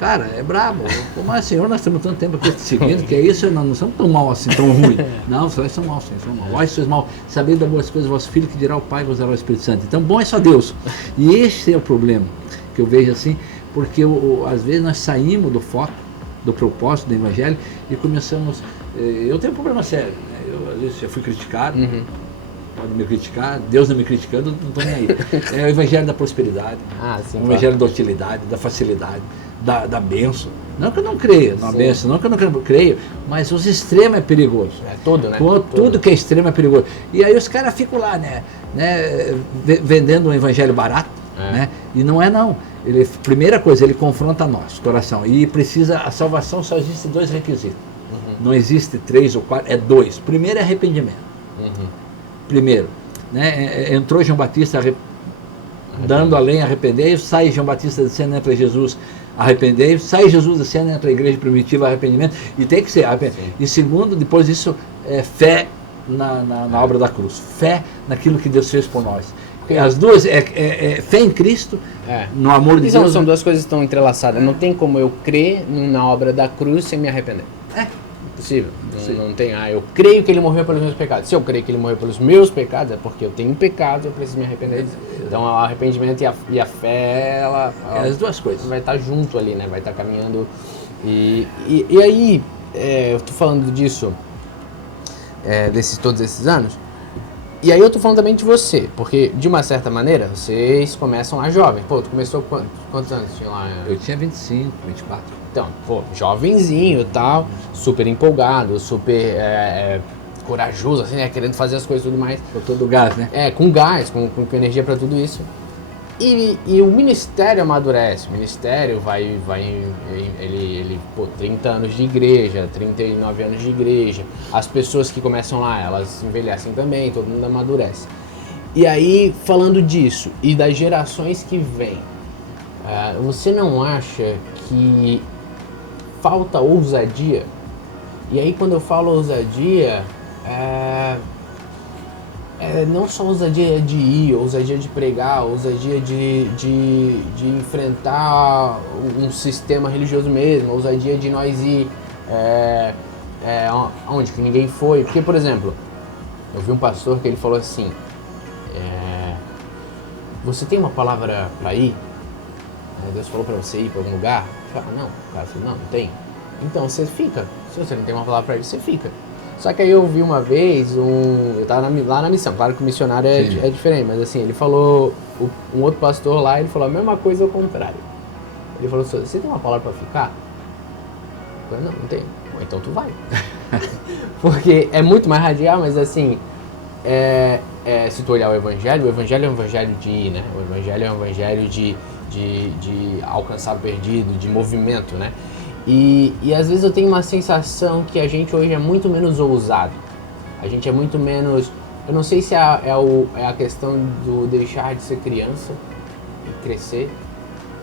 Cara, é brabo. Mas, Senhor, nós temos tanto tempo aqui te seguindo, que é isso, nós não somos tão mal assim, tão ruim. Não, vocês são mal, sim, são mal. Vós sois mal, sabendo das boas coisas, vosso filho que dirá o Pai, vos dará o Espírito Santo. Então, bom é só Deus. E esse é o problema que eu vejo assim, porque às vezes nós saímos do foco, do propósito do Evangelho e começamos. Eu tenho um problema sério, né? Eu às vezes já fui criticado, pode me criticar, Deus não me criticando, não estou nem aí. É o Evangelho da prosperidade, sim, o Evangelho da utilidade, da facilidade, da bênção. Não que eu não creia na bênção, não que eu não creio, mas os extremos é perigoso. É tudo, né? Tudo que é extremo é perigoso. E aí os caras ficam lá, vendendo um Evangelho barato, né? E não é não. Primeira coisa, ele confronta nosso coração. E a salvação só existe 2 requisitos. Não existe 3 ou 4, é 2. Primeiro é arrependimento. Primeiro, né? Entrou João Batista dando além, arrependei, sai João Batista dizendo para Jesus, arrependei, sai Jesus dizendo entra a igreja primitiva, arrependimento, e tem que ser arrependimento. E segundo, depois disso, fé na obra da cruz, fé naquilo que Deus fez por nós. As duas, fé em Cristo, no amor de Deus. São duas coisas que estão entrelaçadas. Não tem como eu crer na obra da cruz sem me arrepender. Impossível. Não tem, eu creio que ele morreu pelos meus pecados. Se eu creio que ele morreu pelos meus pecados, é porque eu tenho pecado e eu preciso me arrepender. Então o arrependimento e a fé, ela as duas coisas. Vai estar junto ali, né? Vai estar caminhando. E aí, eu tô falando disso, todos esses anos. E aí eu tô falando também de você, porque de uma certa maneira, vocês começam lá jovens. Pô, tu começou quantos anos tinha lá? Eu tinha 25, 24. Então, jovenzinho e tal, super empolgado, super corajoso, assim, né? Querendo fazer as coisas e tudo mais. Com todo gás, né? Com gás, com energia pra tudo isso. E o ministério amadurece, o ministério ele 30 anos de igreja, 39 anos de igreja, as pessoas que começam lá, elas envelhecem também, todo mundo amadurece. E aí, falando disso, e das gerações que vêm, você não acha que falta ousadia? E aí, quando eu falo ousadia, não só ousadia de ir, ousadia de pregar, ousadia de enfrentar um sistema religioso mesmo, ousadia de nós ir onde que ninguém foi. Porque, por exemplo, eu vi um pastor que ele falou assim, você tem uma palavra para ir? Deus falou para você ir para algum lugar? Eu falei, não. O cara falou, não tem. Então você fica. Se você não tem uma palavra para ir, você fica. Só que aí eu vi uma vez, eu tava lá na missão, claro que o missionário é diferente, mas assim, ele falou, um outro pastor lá, ele falou a mesma coisa ao contrário. Ele falou, você tem uma palavra para ficar? Eu falei, não tenho. Então tu vai. Porque é muito mais radical, mas assim, se tu olhar o evangelho é um evangelho de ir, né? O evangelho é um evangelho de alcançar o perdido, de movimento, né? E às vezes eu tenho uma sensação que a gente hoje é muito menos ousado. A gente é muito menos... Eu não sei se é a questão do deixar de ser criança e crescer.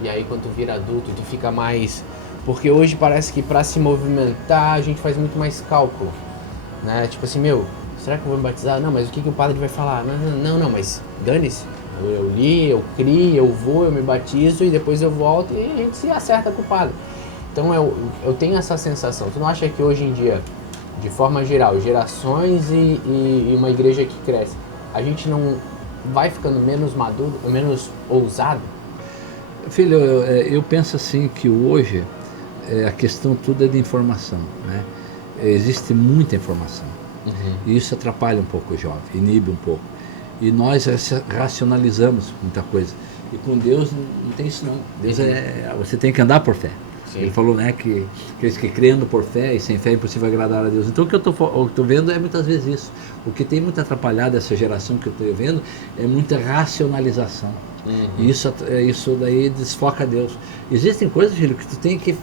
E aí quando tu vira adulto, tu fica mais... Porque hoje parece que para se movimentar a gente faz muito mais cálculo, né? Tipo assim, será que eu vou me batizar? Não, mas o que o padre vai falar? Não, mas dane-se. Eu li, eu crio, eu vou, eu me batizo e depois eu volto e a gente se acerta com o padre. Então eu tenho essa sensação. Tu não acha que hoje em dia, de forma geral, gerações e uma igreja que cresce, a gente não vai ficando menos maduro, menos ousado? Filho, eu penso assim que hoje a questão tudo é de informação, né? Existe muita informação. E isso atrapalha um pouco o jovem, inibe um pouco. E nós racionalizamos muita coisa. E com Deus não tem isso não. Deus você tem que andar por fé. Sim. Ele falou, né, que aqueles que crendo por fé e sem fé é impossível agradar a Deus. Então o que eu estou vendo é muitas vezes isso. O que tem muito atrapalhado essa geração que eu estou vendo é muita racionalização. E isso daí desfoca Deus. Existem coisas, filho, que tu tem que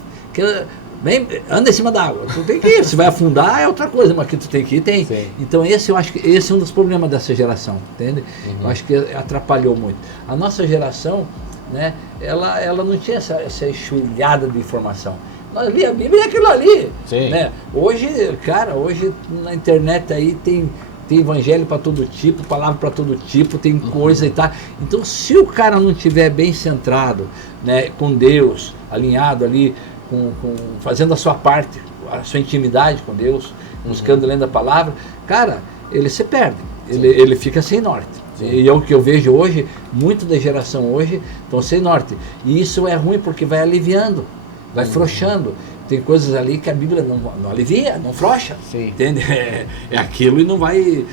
anda em cima da água, tu tem que ir, se vai afundar é outra coisa, mas que tu tem que ir, tem. Sim. Então eu acho que esse é um dos problemas dessa geração, entende? Eu acho que atrapalhou muito. A nossa geração, né, ela não tinha essa enxurrada de informação. Nós líamos a Bíblia e aquilo ali. Né? Hoje, cara, na internet aí tem tem evangelho para todo tipo, palavra para todo tipo, tem coisa e tal. Então, se o cara não tiver bem centrado, né, com Deus, alinhado ali, fazendo a sua parte, a sua intimidade com Deus, buscando lendo a palavra, cara, ele se perde, ele fica sem norte. E é o que eu vejo hoje, muito da geração hoje estão sem norte. E isso é ruim porque vai aliviando, vai frouxando. Tem coisas ali que a Bíblia não alivia, não frouxa, entende? É aquilo e não vai,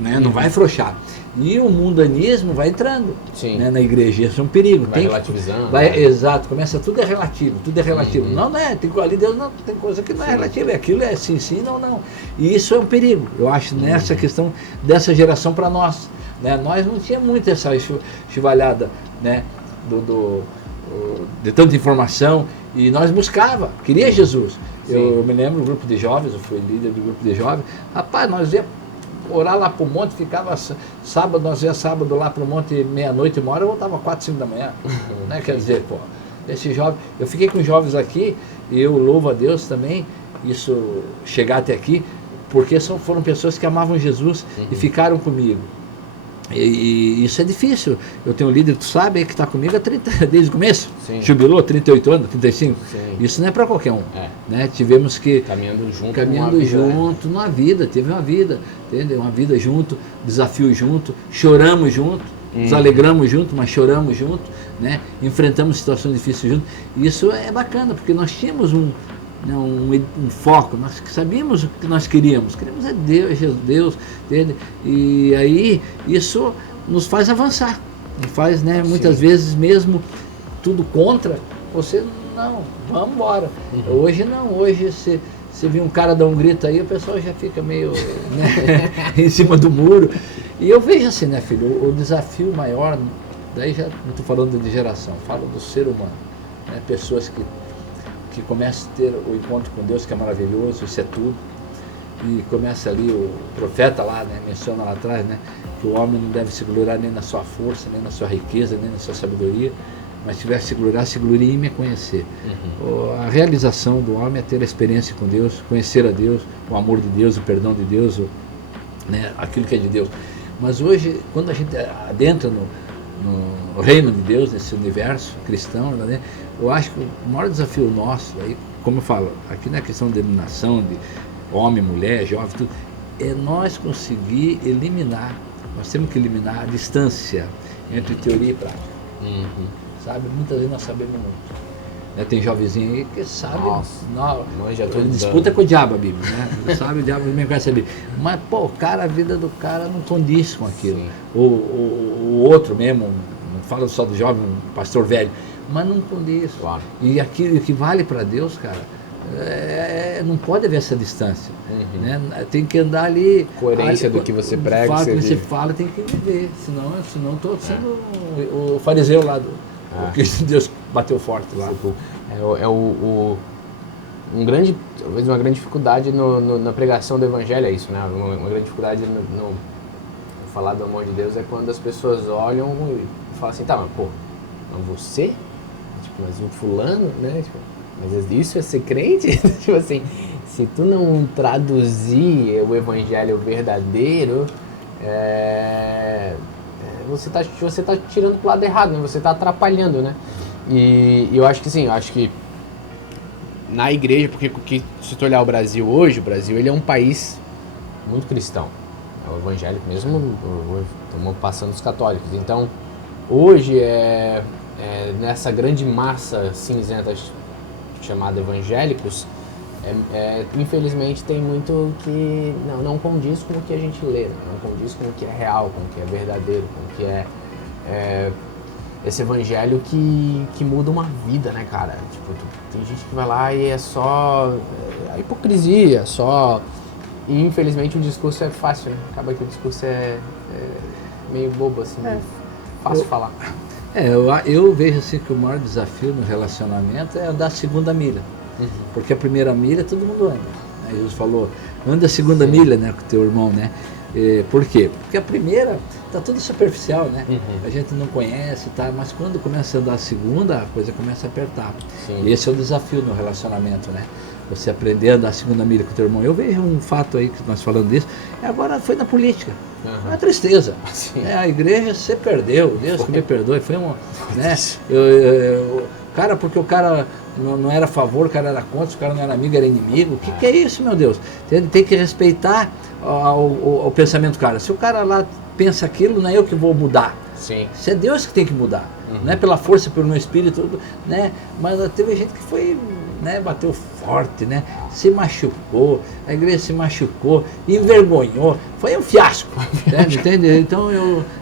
né, não vai frouxar. E o mundanismo vai entrando, né, na igreja, isso é um perigo. Vai relativizando. Exato, começa, tudo é relativo, tudo é relativo. Não é, ali Deus não, tem coisa que não é relativa, aquilo é sim, não. E isso é um perigo, eu acho, nessa questão dessa geração para nós. Né? Nós não tínhamos muito essa chivalhada, né, de tanta informação, e nós queria Jesus. Eu me lembro do grupo de jovens, eu fui líder do grupo de jovens, rapaz, nós ia orar lá pro monte, ficava sábado, nós ia sábado lá pro monte, meia-noite, 1h, eu voltava 4, 5 da manhã, né? Quer dizer, pô, esse jovem, eu fiquei com jovens aqui, e eu louvo a Deus também, isso, chegar até aqui, porque foram pessoas que amavam Jesus e ficaram comigo. E isso é difícil. Eu tenho um líder, tu sabe, que está comigo há 30, desde o começo. Jubilou, 38 anos, 35. Isso não é para qualquer um. Né? Tivemos que... Caminhando junto numa vida, teve uma vida, entendeu? Uma vida junto, desafio junto, choramos junto, nos alegramos junto, mas choramos junto, né? Enfrentamos situações difíceis junto. E isso é bacana, porque nós tínhamos um foco, nós sabíamos o que nós queríamos é Deus, entende? E aí isso nos faz avançar, nos faz, né, muitas vezes mesmo tudo contra, você não, vamos embora. Hoje não, hoje você vê um cara dar um grito aí, o pessoal já fica meio, né, em cima do muro. E eu vejo assim, né, filho, o desafio maior, daí já não estou falando de geração, falo do ser humano, né, pessoas que começa a ter o encontro com Deus, que é maravilhoso, isso é tudo. E começa ali, o profeta lá, né, menciona lá atrás, né, que o homem não deve se gloriar nem na sua força, nem na sua riqueza, nem na sua sabedoria, mas se tiver se glorie em me conhecer. A realização do homem é ter a experiência com Deus, conhecer a Deus, o amor de Deus, o perdão de Deus, né, aquilo que é de Deus. Mas hoje, quando a gente adentra no reino de Deus, nesse universo cristão, né, eu acho que o maior desafio nosso, aí, como eu falo, aqui não é questão de eliminação de homem, mulher, jovem, tudo, é nós conseguir eliminar, nós temos que eliminar a distância entre teoria e prática. Sabe? Muitas vezes nós sabemos muito. Né? Tem jovenzinho aí que sabe, disputa com o diabo a Bíblia, né? Sabe, o diabo também conhece a Bíblia. Mas, pô, a vida do cara não condiz com aquilo. O outro mesmo, não falo só do jovem, um pastor velho, mas não condiz. E aquilo que vale para Deus, cara, não pode haver essa distância. Né? Tem que andar ali. Coerência do que você prega. O que você fala tem que viver. Senão estou sendo o fariseu lá porque Deus bateu forte lá. Talvez uma grande dificuldade na pregação do evangelho é isso, né? Uma grande dificuldade no falar do amor de Deus é quando as pessoas olham e falam assim, tá, mas pô, mas você? Tipo, mas o fulano, né? Tipo, mas isso é ser crente? Tipo assim, se tu não traduzir o evangelho verdadeiro, você tá tirando pro lado errado, né? Você tá atrapalhando, né? E eu acho que sim, eu acho que na igreja, porque se tu olhar o Brasil hoje, o Brasil ele é um país muito cristão. É o evangélico mesmo, estamos passando os católicos. Então, hoje nessa grande massa cinzenta chamada evangélicos, infelizmente tem muito que não condiz com o que a gente lê, não condiz com o que é real, com o que é verdadeiro, com o que é esse evangelho que muda uma vida, né, cara? Tipo, tem gente que vai lá e é só a hipocrisia, E infelizmente o discurso é fácil, né? Acaba que o discurso é meio bobo, assim, fácil falar. Eu vejo assim que o maior desafio no relacionamento é andar a segunda milha. Porque a primeira milha todo mundo anda. Né? Jesus falou, anda a segunda milha, né, com o teu irmão, né? Por quê? Porque a primeira tá tudo superficial, né? A gente não conhece, tá? Mas quando começa a andar a segunda, a coisa começa a apertar. E esse é o desafio no relacionamento, né? você aprender a andar a segunda milha com o teu irmão. Eu vejo um fato aí que nós falando disso, e agora foi na política. É uma tristeza. A igreja se perdeu, Deus que me perdoe, foi uma, né? Cara, porque o cara não era a favor, o cara era contra, o cara não era amigo, era inimigo. O que é isso, meu Deus? Tem que respeitar o pensamento do cara. Se o cara lá pensa aquilo, não é eu que vou mudar. Sim. Isso é Deus que tem que mudar. Não é pela força, pelo meu espírito, né? Mas teve gente que foi, né, bateu forte, né? Se machucou, a igreja se machucou, envergonhou. Foi um fiasco, entende? Então,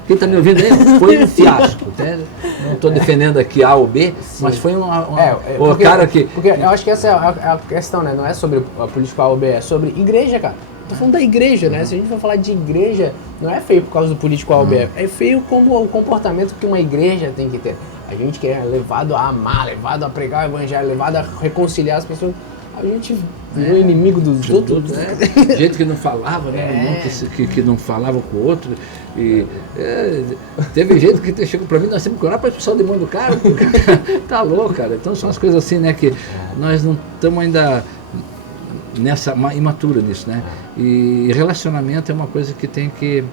quem está me ouvindo aí, foi um fiasco, entende? Não estou defendendo aqui A ou B, sim, mas foi o cara que... Porque eu acho que essa é a questão, né? Não é sobre a política A ou B, é sobre igreja, cara. Tô falando da igreja, né? Se a gente for falar de igreja, não é feio por causa do político A ou B, é feio como o comportamento que uma igreja tem que ter. A gente que é levado a amar, levado a pregar o evangelho, levado a reconciliar as pessoas, a gente virou inimigo dos outros. Né? Gente que não falava, né? Que não falava com o outro. E, teve gente que chegou pra mim, nós temos que orar para expulsar o demônio do cara. Tá louco, cara. Então são as coisas assim, né? Que nós não estamos ainda nessa imatura nisso, né? E relacionamento é uma coisa que tem que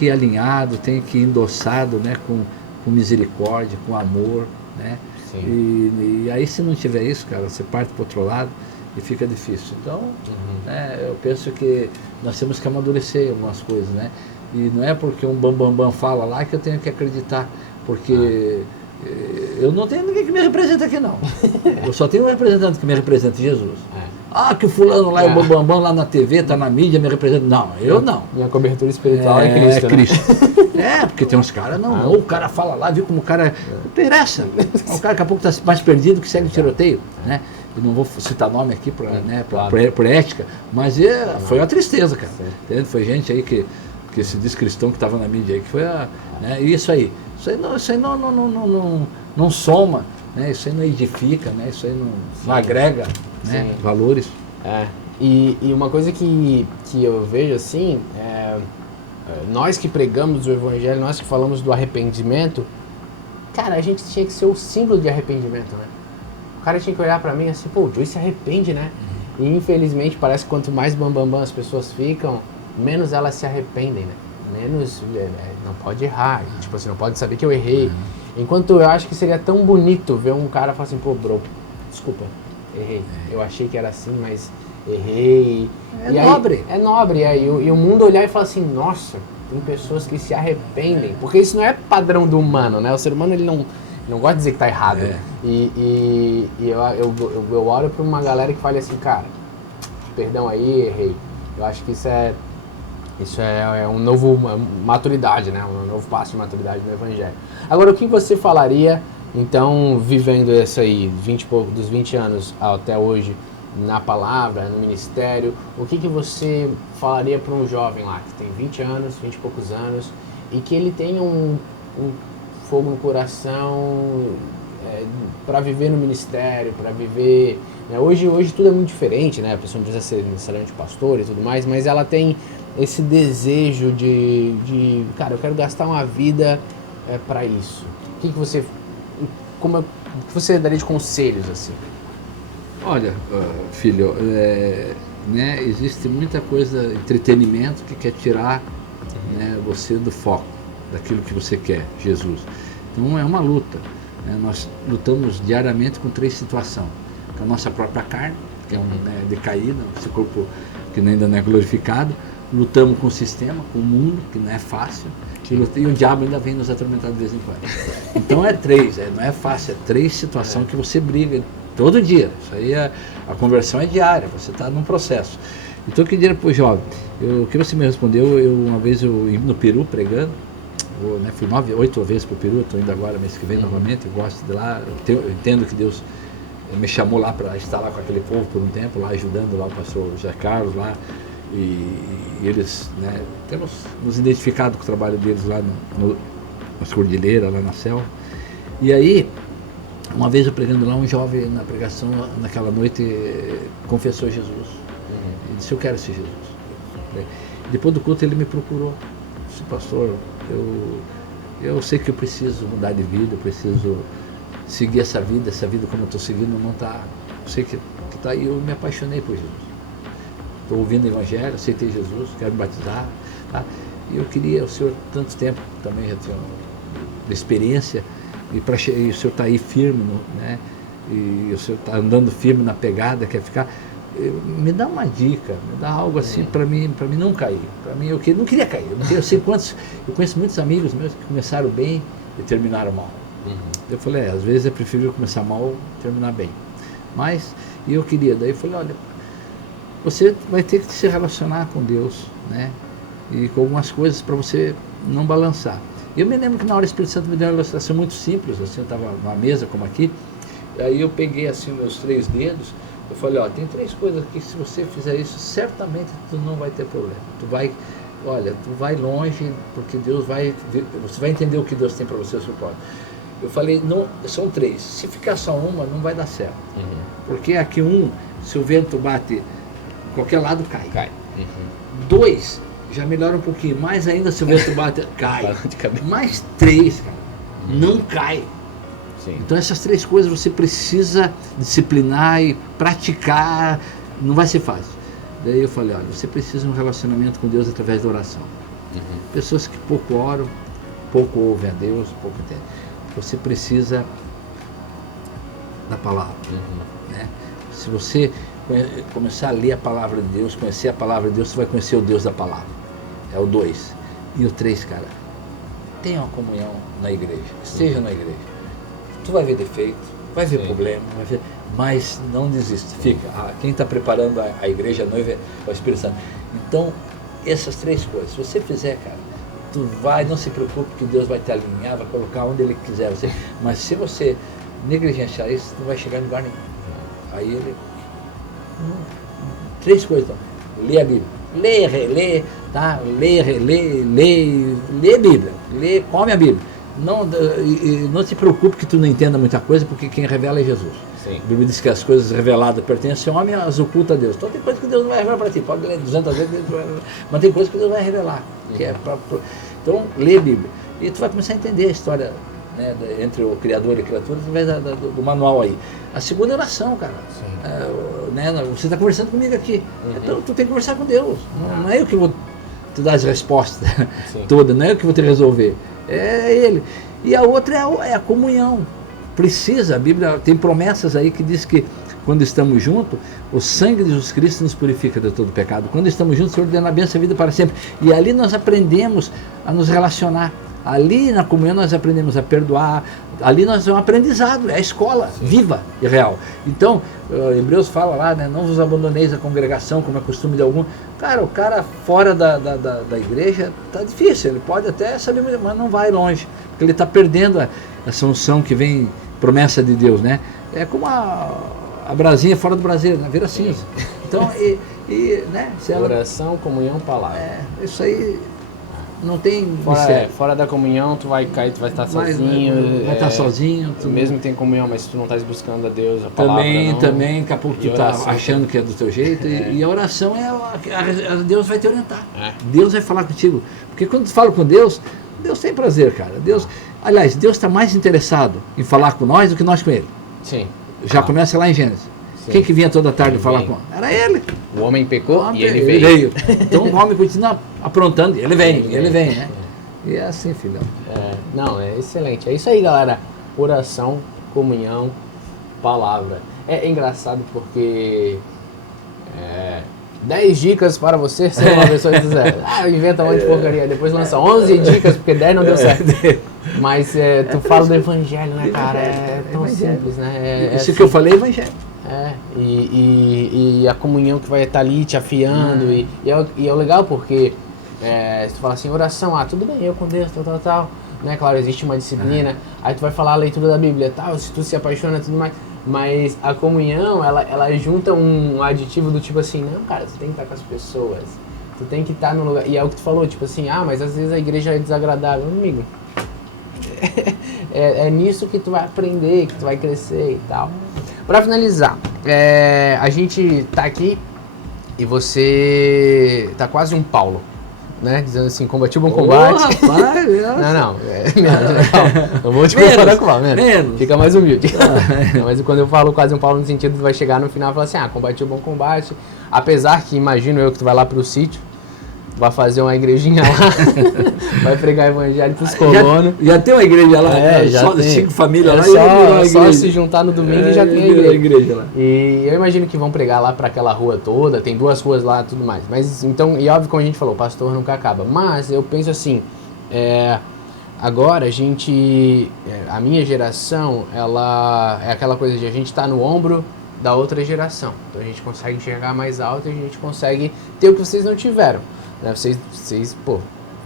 ir alinhado, tem que ir endossado, né? Com misericórdia, com amor, né? E aí se não tiver isso, cara, você parte para o outro lado e fica difícil. Então, eu penso que nós temos que amadurecer algumas coisas, né? E não é porque um bambambam fala lá que eu tenho que acreditar, porque eu não tenho ninguém que me representa aqui, não. Eu só tenho um representante que me representa, Jesus. Que o fulano lá, o bambambam lá na TV, tá na mídia, me representa. Não, eu não. Minha cobertura espiritual é Cristo. É Cristo. Porque tem uns caras, não, o cara fala lá, viu como o cara... Não interessa. O cara daqui a pouco está mais perdido que segue o tiroteio, né? Eu não vou citar nome aqui por ética, mas foi uma tristeza, cara. Foi gente aí que se diz cristão que estava na mídia aí, que foi isso aí não soma, né? Isso aí não edifica, né? Isso aí não agrega, né? Valores. E uma coisa que eu vejo assim, nós que pregamos o evangelho, nós que falamos do arrependimento, cara, a gente tinha que ser o símbolo de arrependimento, né? O cara tinha que olhar pra mim assim, pô, o Joey se arrepende, né? E infelizmente parece que quanto mais bambambam as pessoas ficam, menos elas se arrependem, né? Menos, não pode errar, tipo assim, não pode saber que eu errei. Enquanto eu acho que seria tão bonito ver um cara falar assim, pô, bro, desculpa, errei. Eu achei que era assim, mas errei. Nobre. É nobre, e o mundo olhar e falar assim, nossa, tem pessoas que se arrependem. Porque isso não é padrão do humano, né? O ser humano, ele não gosta de dizer que tá errado. E eu olho pra uma galera que fala assim, cara, perdão aí, errei. Eu acho que isso é um novo maturidade, né? Um novo passo de maturidade no evangelho. Agora, o que você falaria, então, vivendo isso aí, dos 20 anos até hoje, na palavra, no ministério, o que você falaria para um jovem lá, que tem 20 anos, 20 e poucos anos, e que ele tem um fogo no coração para viver no ministério, para viver... Né? Hoje tudo é muito diferente, né? A pessoa não precisa ser necessariamente pastor e tudo mais, mas ela tem esse desejo de cara, eu quero gastar uma vida para isso. O que você daria de conselhos assim? Olha, filho, né, existe muita coisa, entretenimento que quer tirar né, você do foco, daquilo que você quer, Jesus. Então é uma luta. Né? Nós lutamos diariamente com 3 situações. Com a nossa própria carne, que é decaída, esse corpo que ainda não é glorificado. Lutamos com o sistema, com o mundo, que não é fácil. E o diabo ainda vem nos atormentar de vez em quando. Então é 3, não é fácil, é 3 situações que você briga todo dia. Isso aí a conversão é diária, você está num processo. Então eu queria dizer para o jovem, o que você me respondeu, uma vez eu ia no Peru pregando, fui 8 vezes para o Peru, estou indo agora mês que vem novamente, eu gosto de lá, eu entendo que Deus me chamou lá para estar lá com aquele povo por um tempo, lá ajudando lá o pastor José Carlos lá, e eles, né, temos nos identificado com o trabalho deles lá nas cordilheiras, lá na selva. E aí, uma vez eu pregando lá, um jovem na pregação, naquela noite, confessou Jesus. Ele disse, eu quero ser Jesus. Depois do culto ele me procurou. Disse, pastor, eu sei que eu preciso mudar de vida, eu preciso seguir essa vida como eu estou seguindo não está você que está aí, eu me apaixonei por Jesus. Estou ouvindo o Evangelho, aceitei Jesus, quero me batizar, tá? E eu queria, o senhor, tanto tempo também já tem uma experiência, e o senhor está aí firme, né? E o senhor está andando firme na pegada, quer ficar. Me dá uma dica, me dá algo assim para mim não cair. Para mim, eu não queria cair. Eu sei quantos, eu conheço muitos amigos meus que começaram bem e terminaram mal. Eu falei, às vezes é preferível começar mal e terminar bem. Mas, e eu queria, daí eu falei, olha, você vai ter que se relacionar com Deus, né? E com algumas coisas para você não balançar. Eu me lembro que na hora o Espírito Santo me deu uma ilustração muito simples, assim, eu estava numa mesa como aqui, aí eu peguei assim meus 3 dedos, eu falei, ó, tem 3 coisas que se você fizer isso, certamente tu não vai ter problema. Tu vai longe, porque Deus você vai entender o que Deus tem para você, o seu próprio. Eu falei, não, são 3. Se ficar só uma, não vai dar certo. Porque aqui se o vento bate qualquer lado, cai. 2, já melhora um pouquinho. Mais ainda, se o vento bate, cai. Mais 3, cara, não cai. Sim. Então essas 3 coisas você precisa disciplinar e praticar, não vai ser fácil. Daí eu falei, olha, você precisa de um relacionamento com Deus através da oração. Pessoas que pouco oram, pouco ouvem a Deus, pouco entendem. Você precisa da palavra. Né? Se você começar a ler a palavra de Deus, conhecer a palavra de Deus, você vai conhecer o Deus da palavra. É o 2. E o 3, cara, tenha uma comunhão na igreja, esteja na igreja. Tu vai ver defeito, vai ver problema, mas não desista, fica. Quem está preparando a igreja, a noiva, é o Espírito Santo. Então, essas 3 coisas, se você fizer, cara, não se preocupe que Deus vai te alinhar, vai colocar onde Ele quiser você. Mas se você negligenciar isso, você não vai chegar em lugar nenhum. Aí ele... 3 coisas, então. Lê a Bíblia. Lê, relê, tá? Lê, relê, lê a Bíblia. Lê, come a Bíblia. Não se preocupe que tu não entenda muita coisa, porque quem revela é Jesus. Sim. A Bíblia diz que as coisas reveladas pertencem ao homem, as oculta a Deus. Então tem coisas que Deus não vai revelar para ti. Pode ler 200 vezes, mas tem coisas que Deus vai revelar. Que é então, lê a Bíblia. E tu vai começar a entender a história, né, entre o Criador e a criatura através do manual aí. A segunda é oração, cara. Né, você está conversando comigo aqui. Então tu tem que conversar com Deus. Não é eu que vou te dar as respostas todas, não é eu que vou te resolver. É Ele. E a outra é a comunhão. A Bíblia tem promessas aí que diz que quando estamos juntos, o sangue de Jesus Cristo nos purifica de todo pecado. Quando estamos juntos, o Senhor ordena a bênção e a vida para sempre. E ali nós aprendemos a nos relacionar. Ali na comunhão nós aprendemos a perdoar. Ali nós é um aprendizado, é a escola viva e real. Então, Hebreus fala lá, né, não vos abandoneis a congregação, como é costume de algum. Cara, o cara fora da igreja tá difícil, ele pode até saber, mas não vai longe, porque ele está perdendo essa unção que vem, promessa de Deus, né? É como a brasinha fora do braseiro, né? Vira cinza. Então, né? Se ela... Oração, comunhão, palavra. Isso aí não tem fora da comunhão, tu vai cair, tu vai estar sozinho. Vai estar sozinho. Mesmo que tem comunhão, mas se tu não estás buscando a Deus, a palavra também, daqui a pouco tu está achando que é do teu jeito. E a oração Deus vai te orientar. Deus vai falar contigo. Porque quando tu fala com Deus, Deus tem prazer, cara. Aliás, Deus está mais interessado em falar com nós do que nós com Ele. Sim. Já começa lá em Gênesis. Sim. Quem que vinha toda tarde falar com ele? Era ele. O homem pecou e ele veio. Então o homem continua aprontando, ele vem, né? E é assim, filhão. Não, é excelente. É isso aí, galera. Oração, comunhão, palavra. É engraçado porque 10 dicas para você ser uma pessoa que quiser. Inventa um monte de porcaria. Depois lança 11 dicas, porque 10 não deu certo. Mas tu fala do evangelho, né, cara? É tão simples, né? Isso que eu falei é evangelho. E a comunhão que vai estar ali te afiando. E é legal porque se tu fala assim, oração, tudo bem, eu com Deus, tal. Né? Claro, existe uma disciplina. Aí tu vai falar a leitura da Bíblia, tal, se tu se apaixona e tudo mais. Mas a comunhão, ela junta um aditivo do tipo assim, não, cara, tu tem que estar com as pessoas. Tu tem que estar no lugar. E é o que tu falou, tipo assim, mas às vezes a igreja é desagradável. Amigo, é nisso que tu vai aprender, que tu vai crescer e tal. Pra finalizar, a gente tá aqui e você tá quase um Paulo. né? Dizendo assim, combati o bom Ô, combate. rapaz, Não, não vou te comparar com o Paulo, menos. Fica mais humilde. Não, mas quando eu falo quase um Paulo no sentido, vai chegar no final e falar assim, combati o bom combate. Apesar que, imagino eu, que tu vai lá pro sítio, vai fazer uma igrejinha lá, vai pregar evangelho pros colonos. Já tem uma igreja lá, já só tem. 5 famílias lá, só se juntar no domingo e já tem a igreja lá. E eu imagino que vão pregar lá para aquela rua toda, tem 2 ruas lá e tudo mais. Mas então, e óbvio, como a gente falou, o pastor nunca acaba. Mas eu penso assim, agora a gente, a minha geração, ela é aquela coisa de a gente estar no ombro da outra geração. Então a gente consegue enxergar mais alto e a gente consegue ter o que vocês não tiveram. Né? Vocês,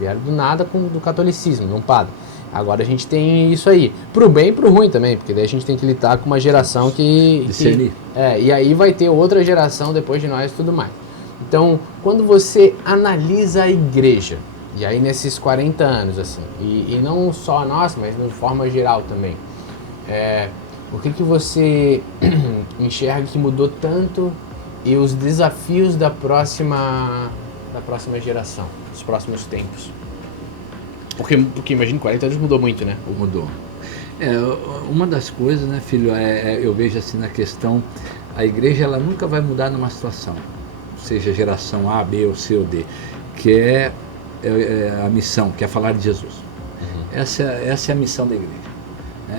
vieram do nada do catolicismo, não padre. Agora a gente tem isso aí, pro bem e pro ruim também, porque daí a gente tem que lidar com uma geração Discernir. e aí vai ter outra geração depois de nós e tudo mais. Então, quando você analisa a igreja, e aí nesses 40 anos, assim, e não só a nossa, mas de forma geral também, o que você enxerga que mudou tanto e os desafios da próxima geração, dos próximos tempos? Porque imagino 40 anos mudou muito, né? Mudou. Uma das coisas, né, filho, eu vejo assim na questão, a igreja ela nunca vai mudar numa situação, seja geração A, B ou C ou D, que é a missão, que é falar de Jesus. Uhum. Essa é a missão da igreja.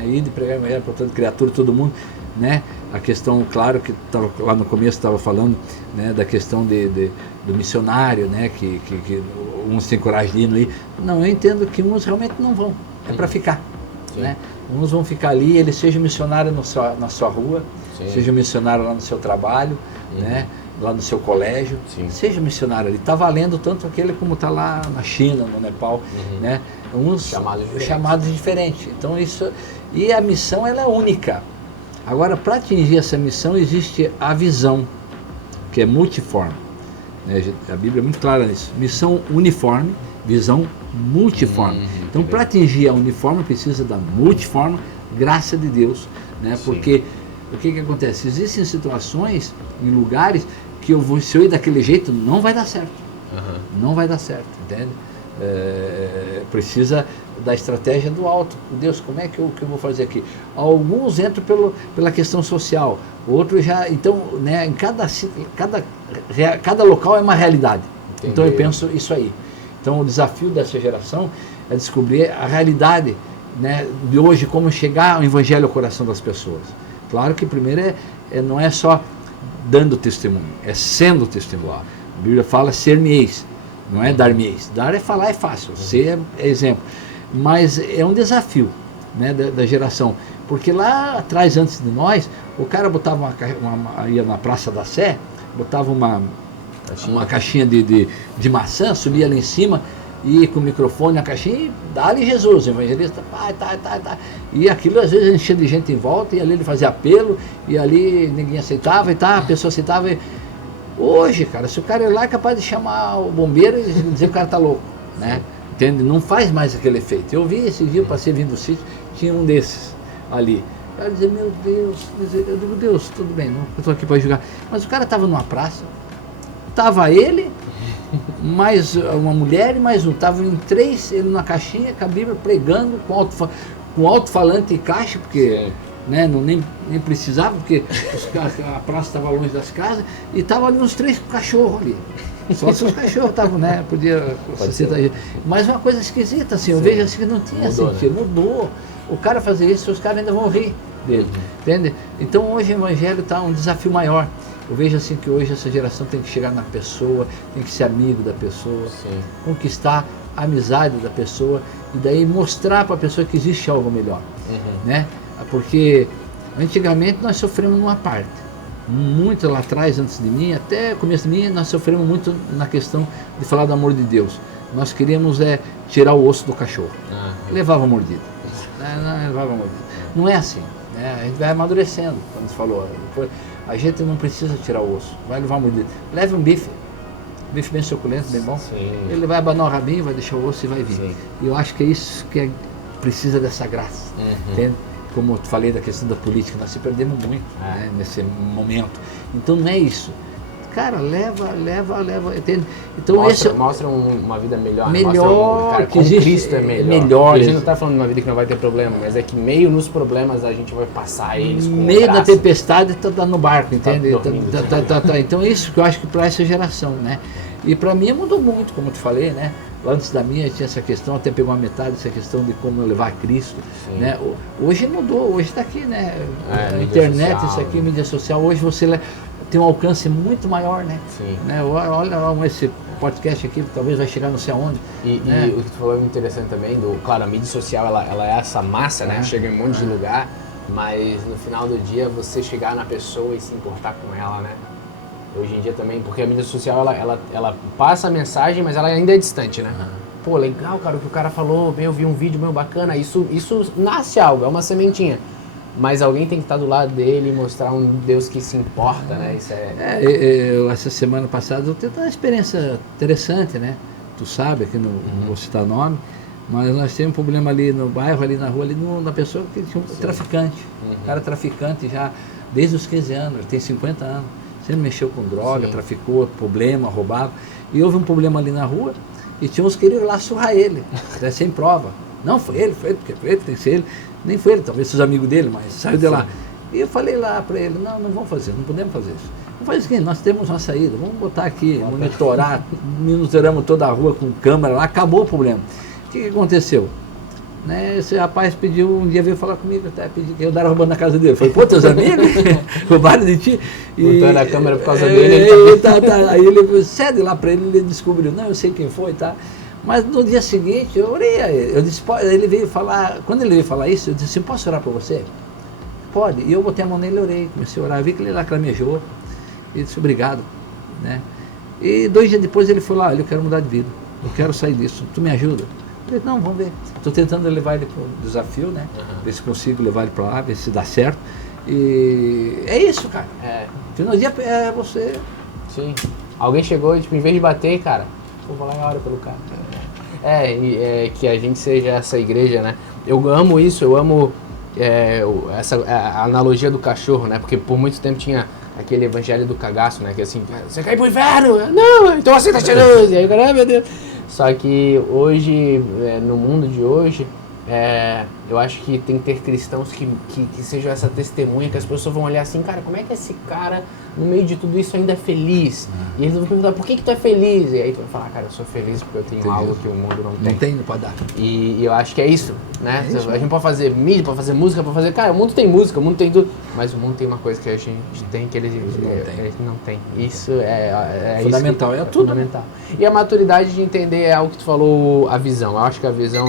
Ir de pregar o evangelho para toda criatura, todo mundo, né? A questão, claro, que tava, lá no começo estava falando, né, da questão do missionário, né, que uns têm coragem de ir no ir. Não, eu entendo que uns realmente não vão, é para ficar. Né? Uns vão ficar ali, ele seja missionário na sua rua, Sim. seja missionário lá no seu trabalho, né, lá no seu colégio, Sim. seja missionário ali. Está valendo tanto aquele como está lá na China, no Nepal, né? Uns chamados diferentes. Então isso, e a missão ela é única. Agora, para atingir essa missão existe a visão, que é multiforme. Né? A Bíblia é muito clara nisso. Missão uniforme, visão multiforme. Então, para atingir a uniforme, precisa da multiforme, graça de Deus. Né? Porque o que acontece? Existem situações, em lugares, que se eu ir daquele jeito, não vai dar certo. Não vai dar certo, entende? Precisa da estratégia do alto. Deus, como é que eu vou fazer aqui? Alguns entram pela questão social, outros já. Então, né, em cada local é uma realidade. Entendi. Então eu penso isso aí. Então o desafio dessa geração é descobrir a realidade, né, de hoje, como chegar ao evangelho ao coração das pessoas. Claro que primeiro não é só dando testemunho, é sendo testemunho. A Bíblia fala ser-me-eis. Não é dar-me-eis. Dar é falar, é fácil. Ser é exemplo. Mas é um desafio, né, da geração. Porque lá atrás, antes de nós, o cara botava ia na Praça da Sé, botava uma caixinha de maçã, subia ali em cima, ia com o microfone na caixinha e dá-lhe Jesus, o evangelista, tá. E aquilo às vezes enchia de gente em volta, e ali ele fazia apelo, e ali ninguém aceitava, a pessoa aceitava. Hoje, cara, se o cara ir lá, é capaz de chamar o bombeiro e dizer que o cara tá louco, né? Entende? Não faz mais aquele efeito. Eu vi esse dia, eu passei vindo do sítio, tinha um desses ali. O cara dizia, meu Deus, eu digo, Deus, tudo bem, não, eu estou aqui para julgar. Mas o cara estava numa praça, estava ele, mais uma mulher e mais um, estavam em 3, ele na caixinha, com a Bíblia, pregando, com alto-falante e caixa, porque... Né, nem precisava, porque a praça estava longe das casas, e estavam ali uns 3 cachorros ali. Só se os cachorros estavam, né? Podia ser. Mas uma coisa esquisita, assim, eu vejo assim que não tinha sentido, mudou. O cara fazer isso, os caras ainda vão rir dele, entende? Então hoje o evangelho está um desafio maior. Eu vejo assim que hoje essa geração tem que chegar na pessoa, tem que ser amigo da pessoa, conquistar a amizade da pessoa, e daí mostrar para a pessoa que existe algo melhor, né? Porque antigamente nós sofremos numa parte, muito lá atrás, antes de mim, até o começo de mim, nós sofremos muito na questão de falar do amor de Deus. Nós queríamos tirar o osso do cachorro, levava mordida, levava mordida. Não é assim, né? A gente vai amadurecendo, como você falou, a gente não precisa tirar o osso, vai levar mordida. Leve um bife bem suculento, bem bom, ele vai abanar o rabinho, vai deixar o osso e vai vir. Sim. E eu acho que é isso que precisa dessa graça, entende? Como eu falei da questão da política, nós se perdemos muito, né, nesse momento. Então não é isso. cara, leva, entende? Então Mostra uma vida melhor. Melhor, cara, que com existe, Cristo é melhor. melhor. E a gente não está falando de uma vida que não vai ter problema, mas é que meio nos problemas a gente vai passar eles com meio graça. da tempestade tá no barco, entende? dormindo, Então isso que eu acho que para essa geração, né? E para mim mudou muito, como eu te falei, né? Antes da minha tinha essa questão, até pegou a metade dessa questão de como eu levar a Cristo, né? Hoje mudou, hoje está aqui, né? A internet, social, isso aqui, mídia social, hoje você tem um alcance muito maior, né? Sim. Né? Olha esse podcast aqui, talvez vai chegar não sei aonde. E o que tu falou é interessante também, claro, a mídia social ela é essa massa, né? Chega em um monte de lugar, mas no final do dia você chegar na pessoa e se importar com ela, né? Hoje em dia também, porque a mídia social ela passa a mensagem, mas ela ainda é distante, né? Pô, legal, cara, o que o cara falou, eu vi um vídeo meu bacana, isso nasce algo, é uma sementinha. Mas alguém tem que estar do lado dele e mostrar um Deus que se importa, né? Isso essa semana passada eu tive uma experiência interessante, né? Tu sabe, aqui não vou citar nome, mas nós temos um problema ali no bairro, ali na rua, ali na pessoa que tinha um traficante. Um cara traficante já desde os 15 anos, ele tem 50 anos. Sempre mexeu com droga, traficou, problema, roubava. E houve um problema ali na rua e tinha uns que queriam ir lá surrar ele, até sem prova. Não, foi ele, porque foi ele, tem que ser ele. Nem foi ele, talvez seus amigos dele, mas saiu de lá. E eu falei lá para ele, não vamos fazer, não podemos fazer isso. Não faz o seguinte, nós temos uma saída, vamos botar aqui, monitoramos toda a rua com câmera lá, acabou o problema. O que aconteceu? Né, esse rapaz pediu, um dia veio falar comigo, até pediu que eu dera roubando na casa dele. Eu falei, pô, teus amigos roubaram de ti. Botando a câmera por causa dele. Aí ele cede lá para ele, ele descobriu, não, eu sei quem foi, tá? Mas no dia seguinte eu orei a ele. Eu disse, ele veio falar, quando ele veio falar isso, eu disse, posso orar por você? Pode. E eu botei a mão nele e orei, comecei a orar, vi que ele lacramejou. E disse, obrigado, né? E 2 dias depois ele foi lá, olha, eu quero mudar de vida, eu quero sair disso, tu me ajuda? Eu falei, não, vamos ver. Estou tentando levar ele para o desafio, né? Ver se consigo levar ele para lá, ver se dá certo. E é isso, cara. Final dia é você. Sim. Alguém chegou e, tipo, em vez de bater, cara, vou lá e ora pelo cara. Que a gente seja essa igreja, né? Eu amo isso, eu amo a analogia do cachorro, né? Porque por muito tempo tinha aquele evangelho do cagaço, né? Que assim, você cai pro inferno! Não, então aceita Jesus! E aí, cara, meu Deus! Só que hoje, no mundo de hoje, eu acho que tem que ter cristãos que sejam essa testemunha, que as pessoas vão olhar assim, cara, como é que esse cara, no meio de tudo isso, ainda é feliz? E eles vão perguntar, por que tu é feliz? E aí tu vai falar, cara, eu sou feliz porque eu tenho algo que o mundo não tem. Não tem para dar. E eu acho que é isso, né? Isso, a gente pode fazer mídia, pode fazer música, pode fazer... Cara, o mundo tem música, o mundo tem tudo. Mas o mundo tem uma coisa que a gente tem que eles não tem. Isso é fundamental, isso é tudo. Fundamental. E a maturidade de entender é algo que tu falou, a visão. Eu acho que a visão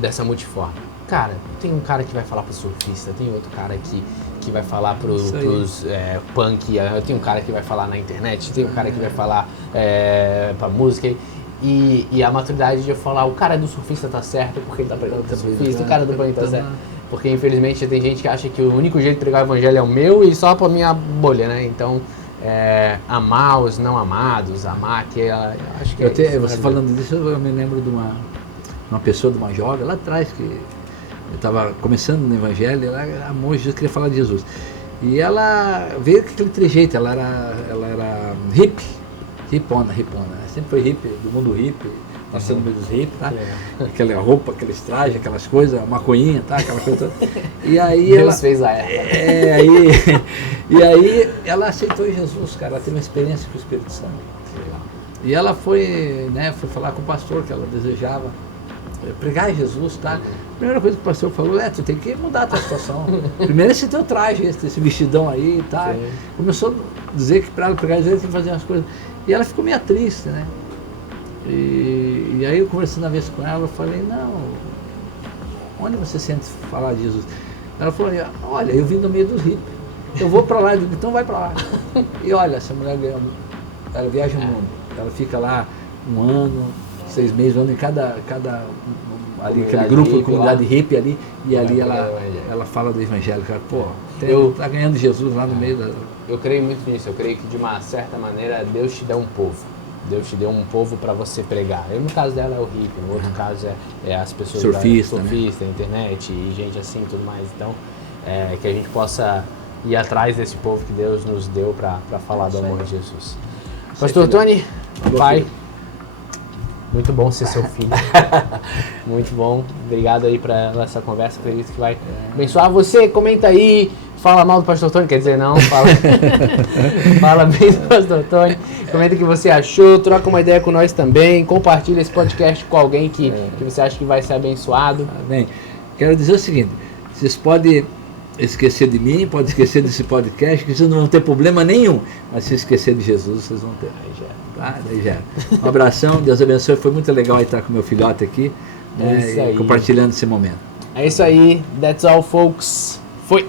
dessa multiforme. Cara, tem um cara que vai falar pro surfista, tem outro cara que vai falar pros punk, tem um cara que vai falar na internet, tem um cara que vai falar pra música. E a maturidade de eu falar, o cara do surfista tá certo porque ele tá pregando pro surfista, o cara do punk tá certo. Porque infelizmente tem gente que acha que o único jeito de pregar o evangelho é o meu e só pra minha bolha, né? Então, amar os não amados, amar que acho que você falando disso, eu me lembro de uma pessoa, de uma jovem lá atrás, que eu estava começando no evangelho, ela amou Jesus, queria falar de Jesus. E ela veio com aquele trejeito, ela era hipona, sempre foi hippie, do mundo hippie, passando no meio dos hippies, tá? Aquela roupa, aqueles trajes, aquelas coisas, maconhinha, tá? Aquela coisa toda. E aí Deus fez a época. E aí ela aceitou Jesus, cara, ela teve uma experiência com o Espírito Santo. E ela foi falar com o pastor que ela desejava pregar Jesus, tá? A primeira coisa que o pastor falou, tu tem que mudar a tua situação. Primeiro esse teu traje, esse vestidão aí, tá? Sim. Começou a dizer que para ela pregar Jesus tem que fazer umas coisas. E ela ficou meio triste, né? E aí eu conversando uma vez com ela, eu falei, não, onde você sente falar de Jesus? Ela falou, olha, eu vim do meio dos hippies, eu vou para lá, eu digo, então vai para lá. E olha, essa mulher ela viaja o mundo, ela fica lá 1 ano, 6 meses, 1 ano em cada ali, aquele grupo de comunidade hippie ali, e ali ela fala do evangelho, cara, pô, tá ganhando Jesus lá no meio da... Eu creio muito nisso, eu creio que de uma certa maneira Deus te dá um povo. Deus te deu um povo para você pregar. No caso dela é o hippie, no outro caso é as pessoas surfista, surfista, internet e gente assim e tudo mais. Então, que a gente possa ir atrás desse povo que Deus nos deu para falar do amor de Jesus. Pastor Tony, pai, muito bom ser seu filho. Muito bom. Obrigado aí por essa conversa. Acredito que vai abençoar você. Comenta aí. Fala mal do Pastor Tony, quer dizer, não. Fala bem do Pastor Tony. Comenta o que você achou. Troca uma ideia com nós também. Compartilha esse podcast com alguém que você acha que vai ser abençoado. Amém. Quero dizer o seguinte. Vocês podem esquecer de mim, podem esquecer desse podcast, que vocês não vão ter problema nenhum. Mas se esquecer de Jesus, vocês vão ter. Aí já. Daí já. Um abração, Deus abençoe. Foi muito legal estar com meu filhote aqui, É isso aí. compartilhando esse momento. É isso aí. That's all, folks. Foi.